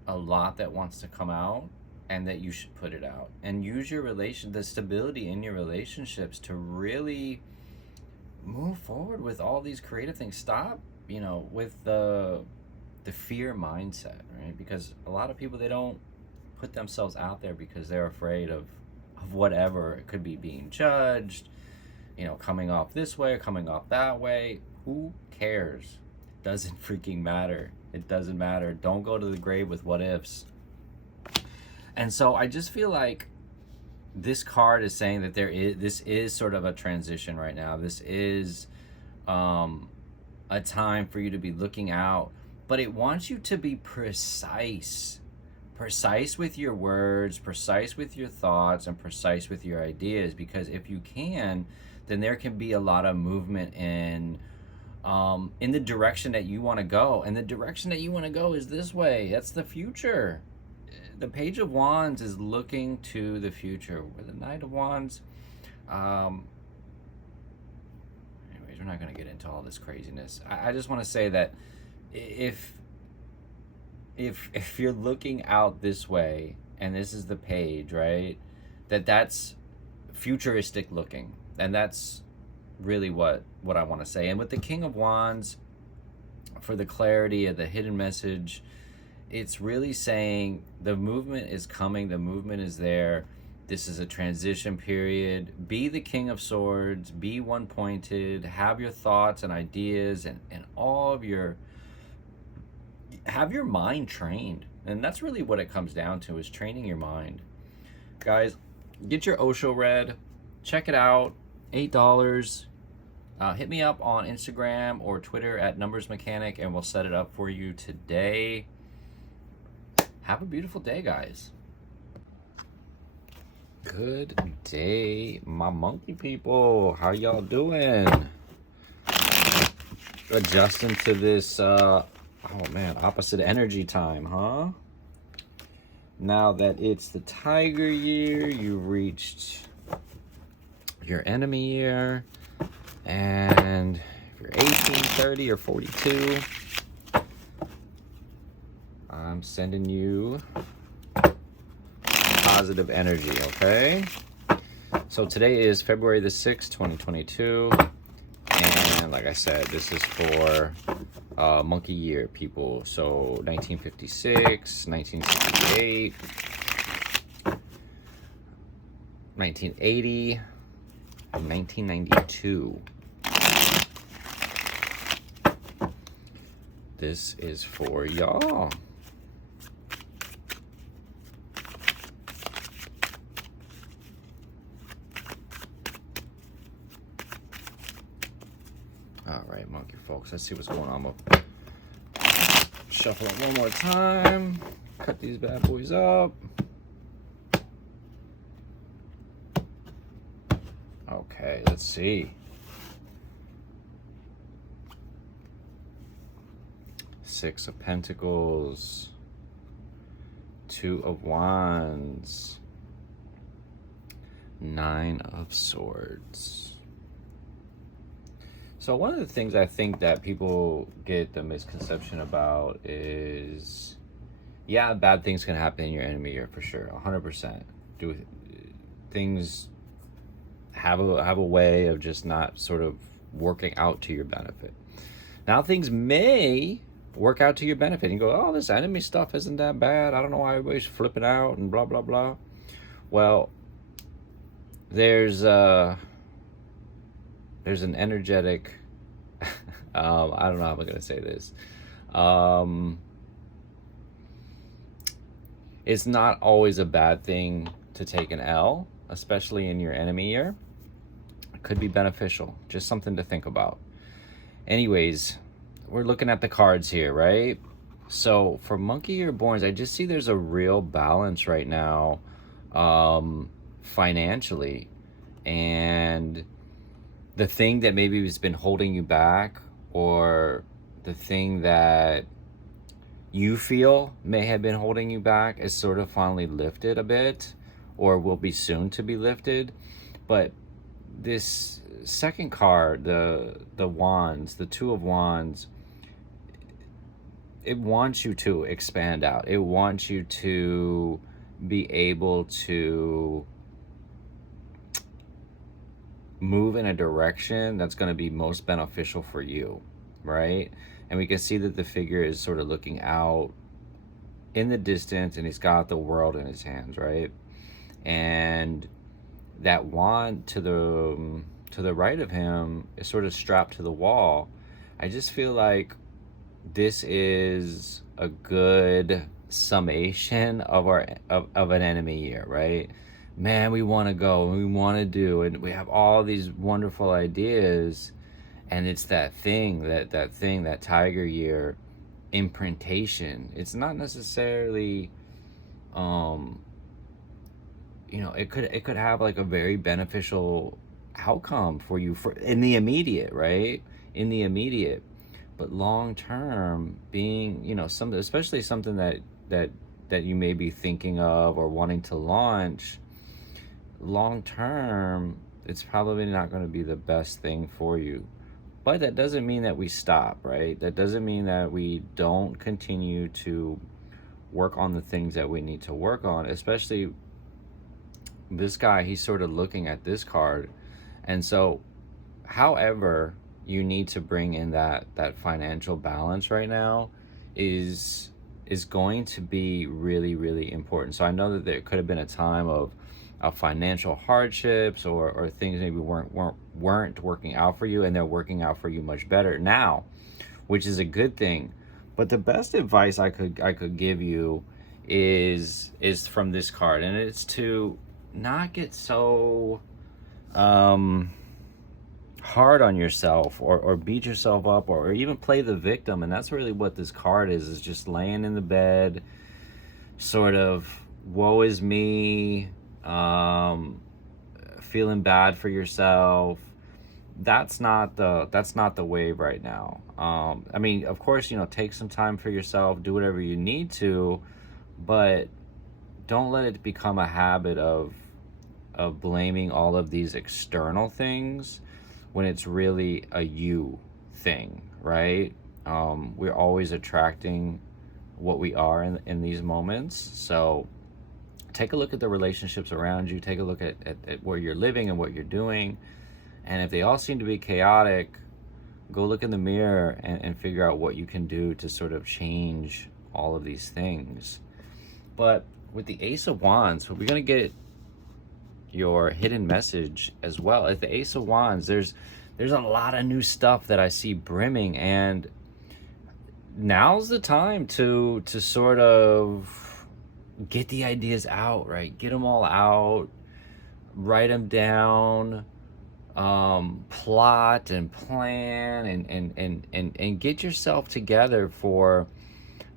a lot that wants to come out, and that you should put it out and use the stability in your relationships to really move forward with all these creative things. Stop, with the fear mindset, right? Because a lot of people, they don't put themselves out there because they're afraid of whatever. It could be being judged, coming off this way or coming off that way. Who cares? It doesn't freaking matter. It doesn't matter. Don't go to the grave with what ifs. And so I just feel like this card is saying that this is sort of a transition right now. This is a time for you to be looking out, but it wants you to be precise with your words, precise with your thoughts, and precise with your ideas. Because if you can, then there can be a lot of movement in the direction that you want to go. And the direction that you want to go is this way. That's the future. The Page of Wands is looking to the future. With the Knight of Wands, anyways, we're not going to get into all this craziness. I just want to say that if you're looking out this way, and this is the page, right, that's futuristic looking, and that's really what I want to say. And with the King of Wands, for the clarity of the hidden message, it's really saying the movement is coming, the movement is there. This is a transition period. Be the King of Swords, be one-pointed, have your thoughts and ideas and all of have your mind trained. And that's really what it comes down to, is training your mind. Guys, get your Osho read, check it out, $8. Hit me up on Instagram or Twitter at NumbersMechanic, and we'll set it up for you today. Have a beautiful day, guys. Good day, my monkey people. How y'all doing? Adjusting to this, opposite energy time, huh? Now that it's the Tiger year, you reached your enemy year, and if you're 18, 30, or 42, I'm sending you positive energy, okay? So today is February the 6th, 2022. And like I said, this is for monkey year people. So 1956, 1968, 1980, and 1992. This is for y'all. All right, monkey folks, let's see what's going on. Shuffle it one more time. Cut these bad boys up. Okay, let's see. Six of Pentacles, Two of Wands, Nine of Swords. So one of the things I think that people get the misconception about is, yeah, bad things can happen in your enemy year for sure, 100%. Things have a way of just not sort of working out to your benefit. Now things may work out to your benefit. You go, oh, this enemy stuff isn't that bad. I don't know why everybody's flipping out and blah, blah, blah. Well, there's an energetic, I don't know how I'm going to say this. It's not always a bad thing to take an L, especially in your enemy year. It could be beneficial, just something to think about. Anyways, we're looking at the cards here, right? So for monkey year borns, I just see there's a real balance right now, financially. And the thing that maybe has been holding you back or the thing that you feel may have been holding you back is sort of finally lifted a bit, or will be soon to be lifted. But this second card, the wands, the Two of Wands, it wants you to expand out. It wants you to be able to move in a direction that's going to be most beneficial for you, right? And we can see that the figure is sort of looking out in the distance, and he's got the world in his hands, right? And that wand to the right of him is sort of strapped to the wall. I just feel like this is a good summation of an enemy year, right? Man, we want to go, we want to do, and we have all these wonderful ideas, and it's that tiger year imprintation. It's not necessarily it could have like a very beneficial outcome for you in the immediate, right? In the immediate. But long term, being, especially something that you may be thinking of or wanting to launch, long term, it's probably not going to be the best thing for you. But that doesn't mean that we stop, right? That doesn't mean that we don't continue to work on the things that we need to work on. Especially this guy, he's sort of looking at this card. And so, however you need to bring in that financial balance right now is going to be really, really important. So I know that there could have been a time of financial hardships or things maybe weren't working out for you, and they're working out for you much better now, which is a good thing. But the best advice I could give you is from this card, and it's to not get so hard on yourself or beat yourself up or even play the victim. And that's really what this card is just laying in the bed, sort of woe is me, feeling bad for yourself. That's not the wave right now. I mean, of course, take some time for yourself, do whatever you need to, but don't let it become a habit of blaming all of these external things when it's really a you thing, right? We're always attracting what we are in these moments. So take a look at the relationships around you. Take a look at where you're living and what you're doing. And if they all seem to be chaotic, go look in the mirror and figure out what you can do to sort of change all of these things. But with the Ace of Wands, we're going to get your hidden message as well. At the Ace of Wands, there's a lot of new stuff that I see brimming, and now's the time to sort of get the ideas out, right? Get them all out, write them down, plot and plan and get yourself together for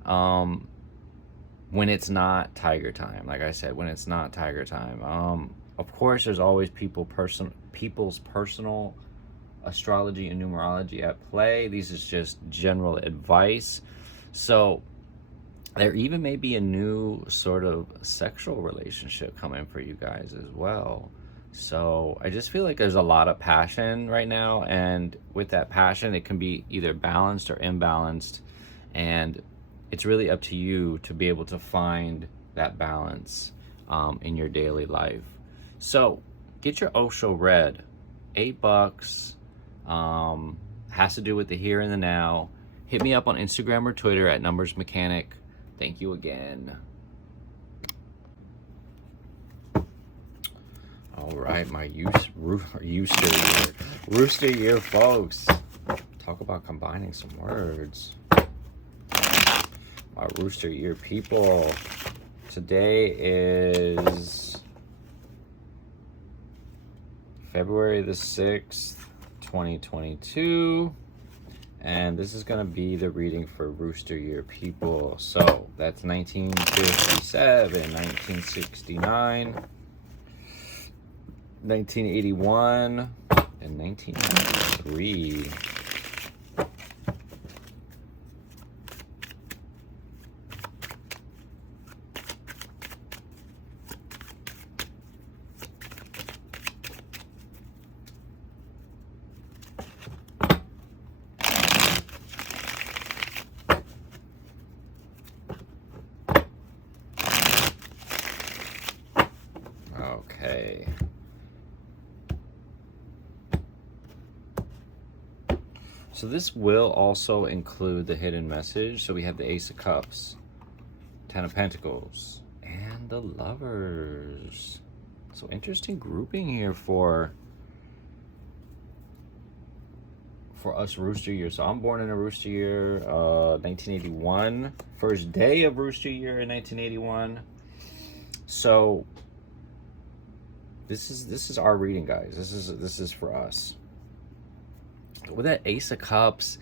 when it's not tiger time. Like I said, when it's not tiger time. Of course, there's always people's personal astrology and numerology at play. These is just general advice. So there even may be a new sort of sexual relationship coming for you guys as well. So I just feel like there's a lot of passion right now, and with that passion, it can be either balanced or imbalanced, and it's really up to you to be able to find that balance in your daily life. So get your Osho Red, $8, has to do with the here and the now. Hit me up on Instagram or Twitter at Numbers Mechanic. Thank you again. All right, my rooster year folks. Talk about combining some words. My rooster year people. Today is February the 6th, 2022. And this is going to be the reading for rooster year people. So that's 1957, 1969. 1981 and 1993. Okay. So this will also include the hidden message. So we have the Ace of Cups, Ten of Pentacles, and the Lovers. So interesting grouping here for us Rooster year. So I'm born in a Rooster year, 1981. First day of Rooster year in 1981. So this is our reading, guys. This is for us. With that Ace of Cups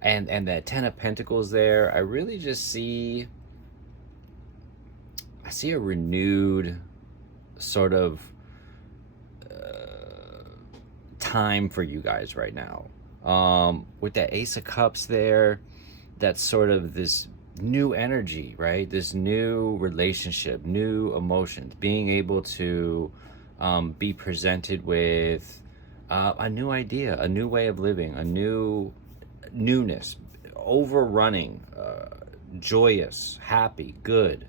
and that Ten of Pentacles there, I really just see a renewed sort of time for you guys right now. With that Ace of Cups there, that's sort of this new energy, right? This new relationship, new emotions, being able to be presented with a new idea, a new way of living, a newness, overrunning, joyous, happy, good,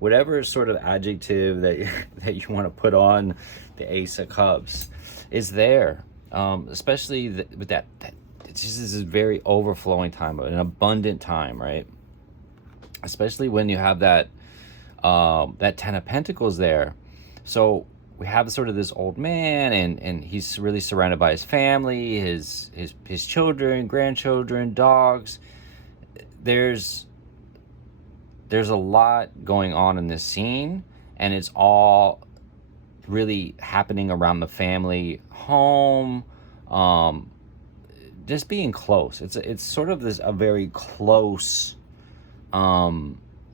whatever sort of adjective that you want to put on the Ace of Cups is there. Especially with that it's just this very overflowing time, an abundant time, right? Especially when you have that Ten of Pentacles there. So we have sort of this old man, and he's really surrounded by his family, his children, grandchildren, dogs. There's a lot going on in this scene, and it's all really happening around the family home, just being close. It's sort of a very close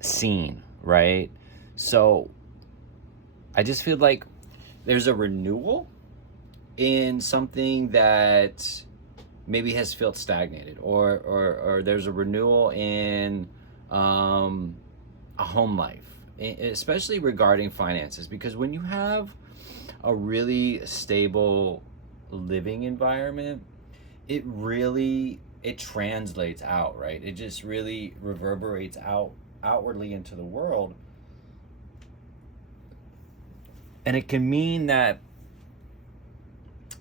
scene, right? So I just feel like there's a renewal in something that maybe has felt stagnated, or there's a renewal in a home life, especially regarding finances, because when you have a really stable living environment, it translates out, right? It just really reverberates outwardly into the world. And it can mean that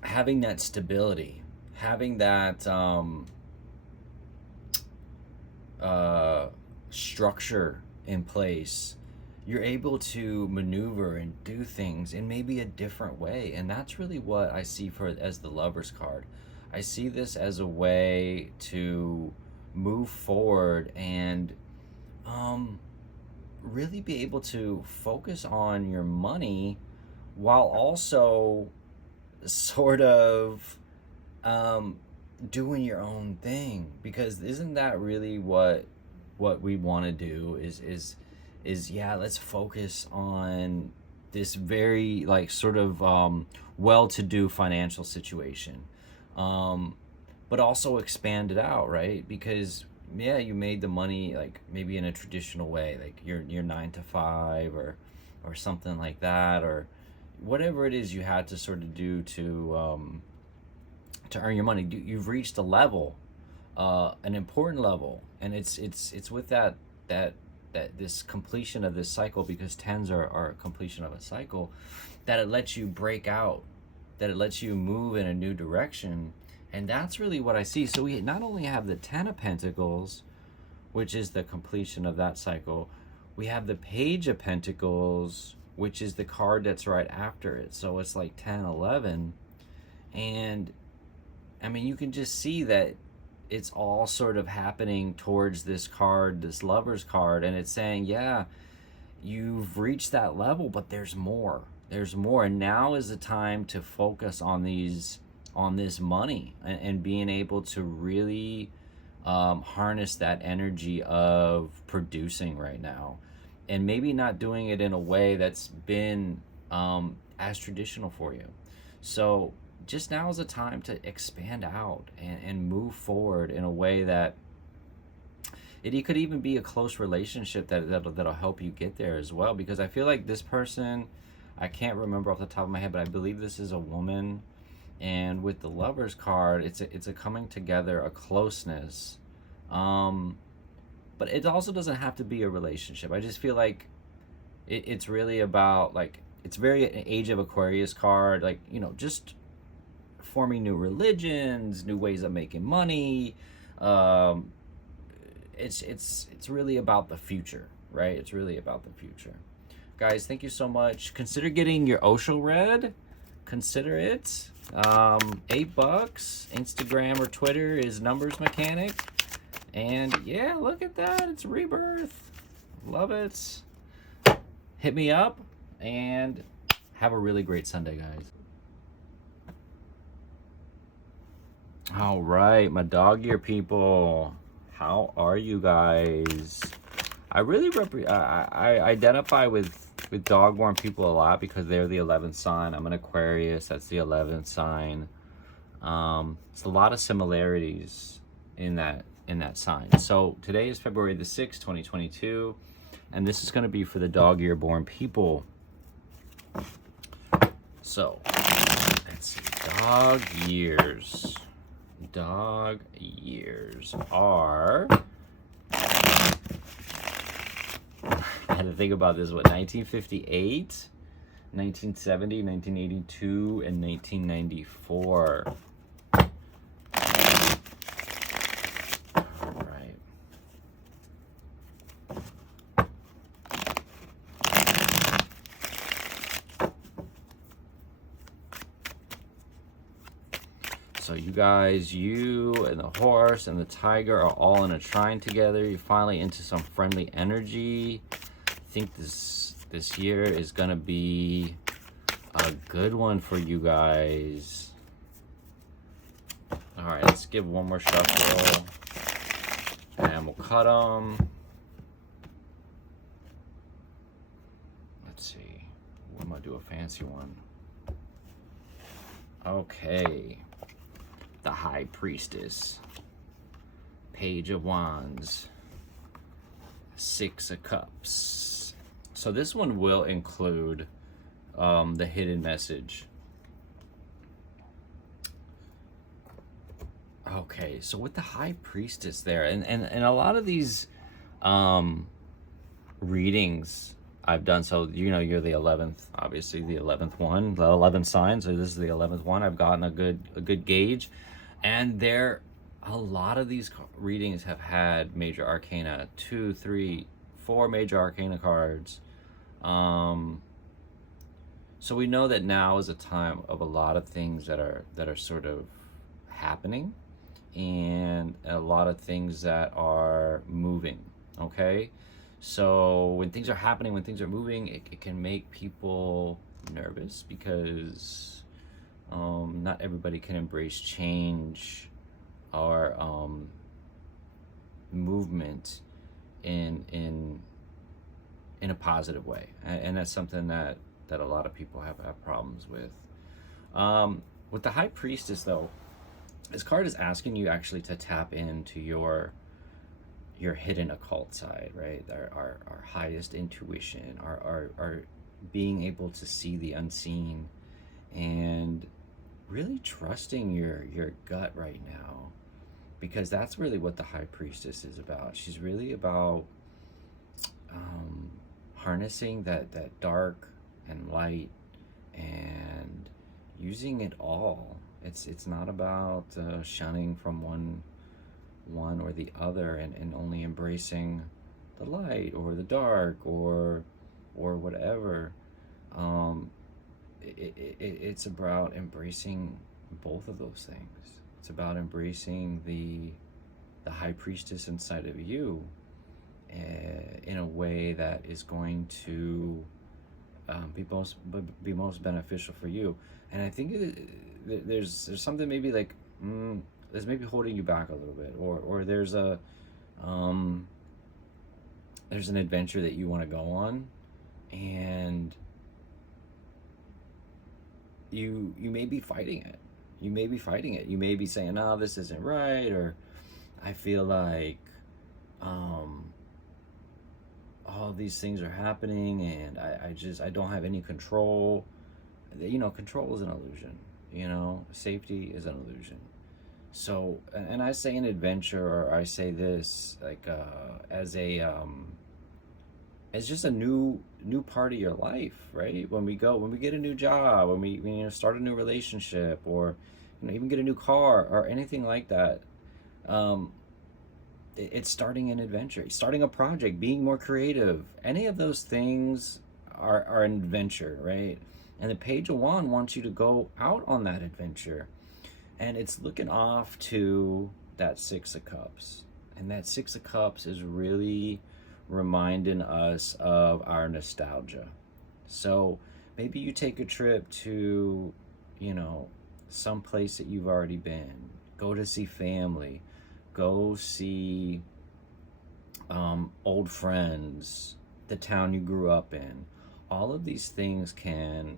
having that stability, having that structure in place, you're able to maneuver and do things in maybe a different way. And that's really what I see as the Lovers card. I see this as a way to move forward and really be able to focus on your money while also sort of doing your own thing. Because isn't that really what we want to do is yeah, let's focus on this very like sort of well-to-do financial situation, but also expand it out, right? Because yeah, you made the money like maybe in a traditional way, like your 9 to 5 or something like that, or whatever it is you had to sort of do to earn your money. You've reached a level, an important level, and it's with that this completion of this cycle, because tens are a completion of a cycle, that it lets you break out, that it lets you move in a new direction. And that's really what I see. So we not only have the Ten of Pentacles, which is the completion of that cycle, we have the Page of Pentacles, which is the card that's right after it. So it's like 10, 11. And I mean, you can just see that it's all sort of happening towards this card, this Lover's card. And it's saying, yeah, you've reached that level, but there's more. There's more. And now is the time to focus on this money and being able to really harness that energy of producing right now, and maybe not doing it in a way that's been as traditional for you. So just now is a time to expand out and move forward in a way that it could even be a close relationship that'll help you get there as well. Because I feel like this person, I can't remember off the top of my head, but I believe this is a woman. And with the Lover's card, it's a coming together, a closeness. But it also doesn't have to be a relationship. I just feel like it's really about like it's very an Age of Aquarius card, like, just forming new religions, new ways of making money. Um, it's really about the future, right? It's really about the future. Guys, thank you so much. Consider getting your Osho read. Consider it. $8. Instagram or Twitter is Numbers Mechanic. And yeah, look at that. It's Rebirth. Love it. Hit me up and have a really great Sunday, guys. All right, my dog ear people. How are you guys? I really I identify with dog-born people a lot because they're the 11th sign. I'm an Aquarius. That's the 11th sign. It's a lot of similarities in that sign. So today is February the 6th, 2022, and this is going to be for the dog-ear-born people. So let's see. Dog years are, I had to think about this, 1958, 1970, 1982, and 1994. All right. So you guys, you and the horse and the tiger are all in a trine together. You're finally into some friendly energy. I think this year is gonna be a good one for you guys. All right, let's give one more shuffle, and we'll cut them. Let's see. I'm gonna do a fancy one. Okay. The High Priestess, Page of Wands, Six of Cups. So this one will include the hidden message. Okay, so with the High Priestess there, and a lot of these readings I've done, so you're the 11th, obviously the 11th one, the 11th sign, so this is the 11th one. I've gotten a good gauge, and a lot of these readings have had major arcana, 2, 3, 4 major arcana cards. So we know that now is a time of a lot of things that are sort of happening, and a lot of things that are moving. Okay, so when things are happening, when things are moving, it can make people nervous because not everybody can embrace change or movement in a positive way, and that's something that a lot of people have problems with. With the High Priestess, though, this card is asking you actually to tap into your hidden occult side, right? Our highest intuition, our being able to see the unseen, and really trusting your gut right now, because that's really what the High Priestess is about. She's really about harnessing that dark and light and using it all. It's not about shunning from one or the other and only embracing the light or the dark or whatever. It's about embracing both of those things. It's about embracing the High Priestess inside of you in a way that is going to be most beneficial for you. And I think there's something maybe like that's maybe holding you back a little bit, or there's an adventure that you want to go on, and you may be fighting it. You may be fighting it. You may be saying, "No, this isn't right," or "I feel like all these things are happening, and I don't have any control." Control is an illusion. Safety is an illusion. So, and I say an adventure, or I say this like as a it's just a new part of your life, right? When we get a new job, when we start a new relationship, or even get a new car or anything like that. um, it's starting an adventure, starting a project, being more creative. Any of those things are an adventure, right? And the Page of Wand wants you to go out on that adventure. And it's looking off to that Six of Cups. And that Six of Cups is really reminding us of our nostalgia. So maybe you take a trip to, you know, some place that you've already been. Go to see family. Go see old friends, the town you grew up in. All of these things can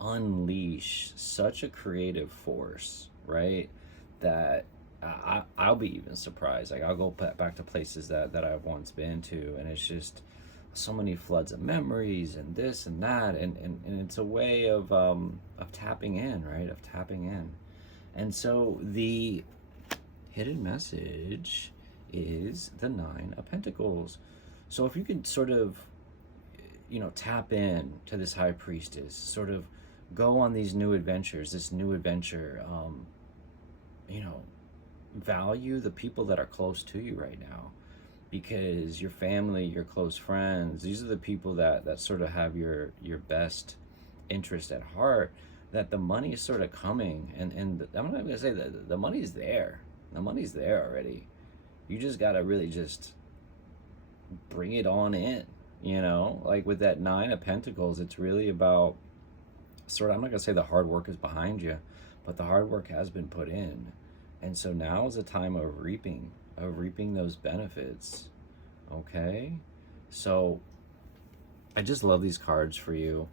unleash such a creative force, right? That I'll be even surprised. Like, I'll go back to places that I've once been to, and it's just so many floods of memories and this and that, and it's a way of tapping in, right? Of tapping in. And so the hidden message is the Nine of Pentacles. So if you could sort of, tap in to this High Priestess, sort of go on these new adventures, this new adventure, you know, value the people that are close to you right now, because your family, your close friends, these are the people that sort of have your best interest at heart. That the money is sort of coming, and I'm not gonna say that the money's there. The money's there already. You just gotta really just bring it on in. Like with that Nine of Pentacles, it's really about sort of, I'm not gonna say the hard work is behind you, but the hard work has been put in. And so now is a time of reaping those benefits. Okay? So I just love these cards for you.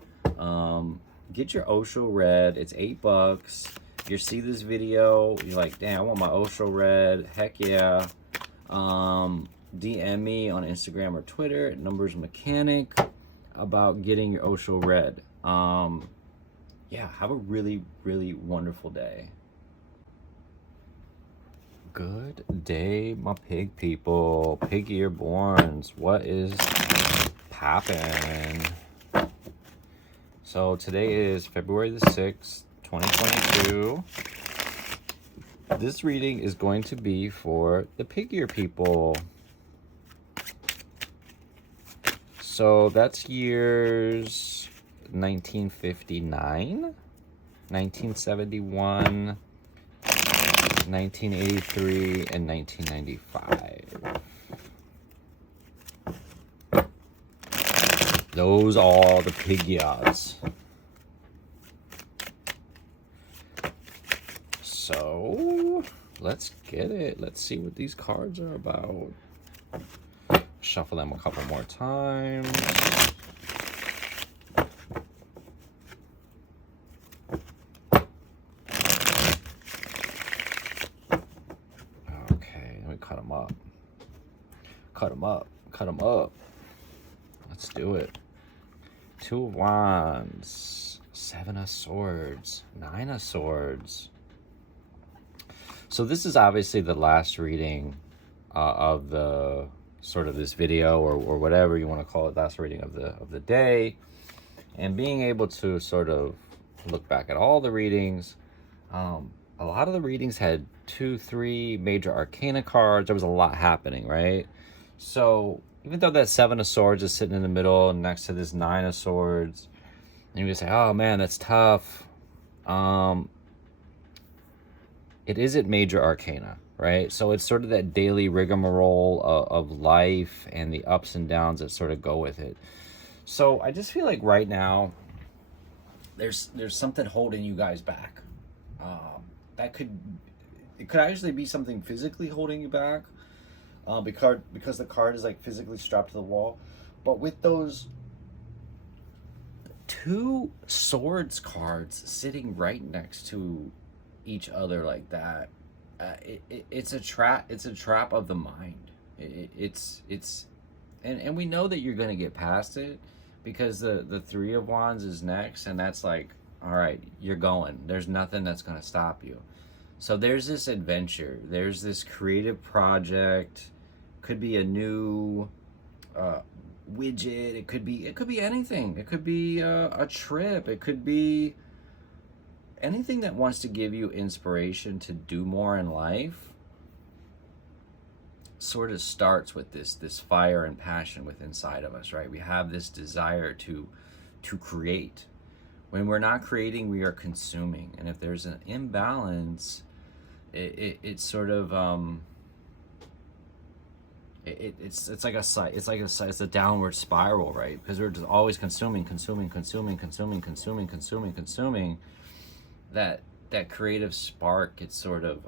Get your Osho Red. It's $8. You see this video, you're like, damn, I want my Osho Red. Heck yeah. DM me on Instagram or Twitter at Numbers Mechanic about getting your Osho Red. Yeah, have a really, really wonderful day. Good day, my pig people, pig year borns. What is poppin'? So today is February the 6th, 2022. This reading is going to be for the pig year people. So that's years 1959, 1971, 1983, and 1995. Those are the pig years. So let's get it. Let's see what these cards are about. Shuffle them a couple more times. Okay, let me cut them up. Cut them up. Cut them up. Let's do it. Two of Wands. Seven of Swords. Nine of Swords. So this is obviously the last reading of the sort of this video, or whatever you want to call it, last reading of the day. And being able to sort of look back at all the readings, a lot of the readings had 2-3 major arcana cards. There was a lot happening, right? So even though that Seven of Swords is sitting in the middle next to this Nine of Swords, and you can say, oh man, that's tough, it isn't major arcana, right? So it's sort of that daily rigmarole of life and the ups and downs that sort of go with it. So I just feel like right now there's something holding you guys back. It could actually be something physically holding you back, because the card is like physically strapped to the wall. But with those two swords cards sitting right next to each other like that, it's a trap. It's a trap of the mind. And we know that you're gonna get past it, because the Three of Wands is next, and that's like, all right, you're going. There's nothing that's gonna stop you. So there's this adventure. There's this creative project. Could be a new widget, it could be anything. It could be a trip, it could be anything that wants to give you inspiration to do more in life. Sort of starts with this fire and passion within inside of us, right? We have this desire to create. When we're not creating, we are consuming, and if there's an imbalance, it's sort of it's like a downward spiral, right? Because we're just always consuming. That creative spark gets sort of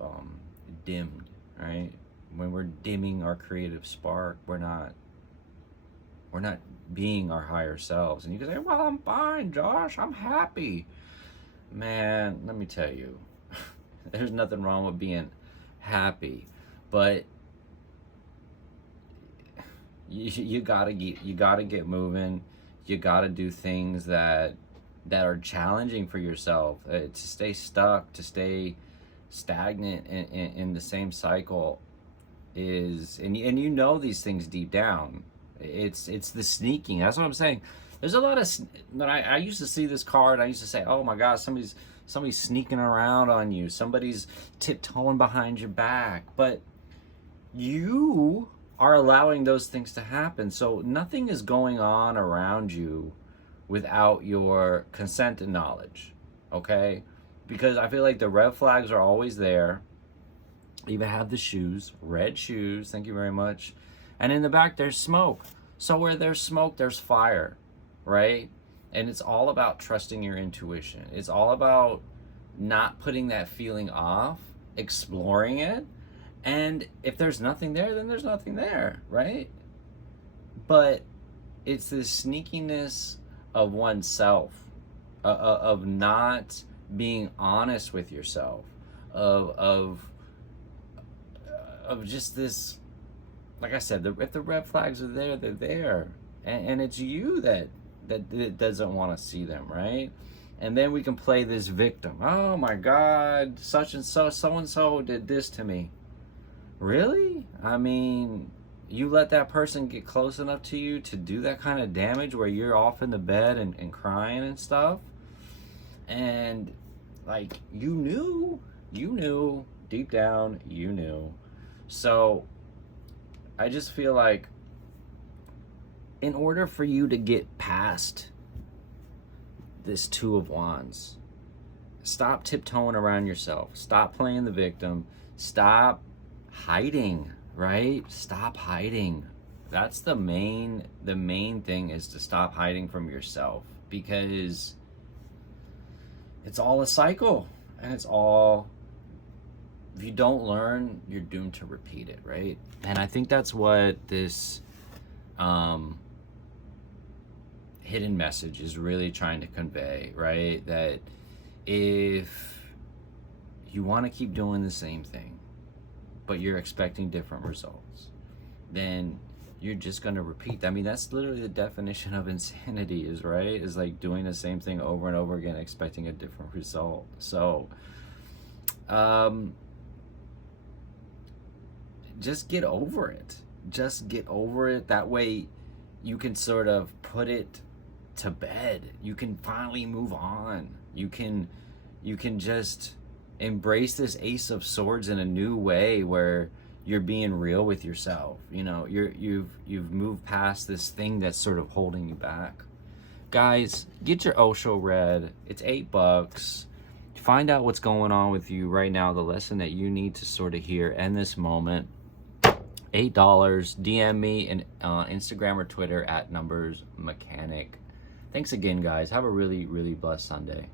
dimmed, right? When we're dimming our creative spark, we're not being our higher selves. And you can say, well, I'm fine, Josh, I'm happy. Man, let me tell you, there's nothing wrong with being happy, but you gotta get moving. You gotta do things that are challenging for yourself. To stay stuck, to stay stagnant in the same cycle is, and you know these things deep down. It's the sneaking. That's what I'm saying. There's a lot of, when I used to see this card, I used to say, oh my God, somebody's sneaking around on you. Somebody's tiptoeing behind your back. But you are allowing those things to happen. So nothing is going on around you without your consent and knowledge. Okay? Because I feel like the red flags are always there. You even have the shoes, red shoes, thank you very much. And in the back, there's smoke. So where there's smoke, there's fire, right? And it's all about trusting your intuition. It's all about not putting that feeling off, exploring it. And if there's nothing there, then there's nothing there, right? But it's this sneakiness of oneself, of not being honest with yourself, of just this, like I said, if the red flags are there, they're there. And it's you that doesn't want to see them, right? And then we can play this victim. Oh my God, such and so did this to me. Really? I mean, you let that person get close enough to you to do that kind of damage where you're off in the bed and crying and stuff? And like, you knew deep down, you knew. So I just feel like in order for you to get past this Two of Wands, stop tiptoeing around yourself. Stop playing the victim. Stop hiding, right? Stop hiding. That's the main thing, is to stop hiding from yourself, because it's all a cycle, and it's all, if you don't learn, you're doomed to repeat it, right? And I think that's what this hidden message is really trying to convey, right? That if you want to keep doing the same thing, but you're expecting different results, then you're just going to repeat. I mean, that's literally the definition of insanity, is, right? Is like doing the same thing over and over again, expecting a different result. So, just get over it. Just get over it. That way you can sort of put it to bed. You can finally move on. You can just embrace this Ace of Swords in a new way, where you're being real with yourself. You know, you've moved past this thing that's sort of holding you back. Guys, get your Osho read. It's $8. Find out what's going on with you right now, the lesson that you need to sort of hear in this moment. $8. DM me on Instagram or Twitter at @numbersmechanic. Thanks again, guys. Have a really, really blessed Sunday.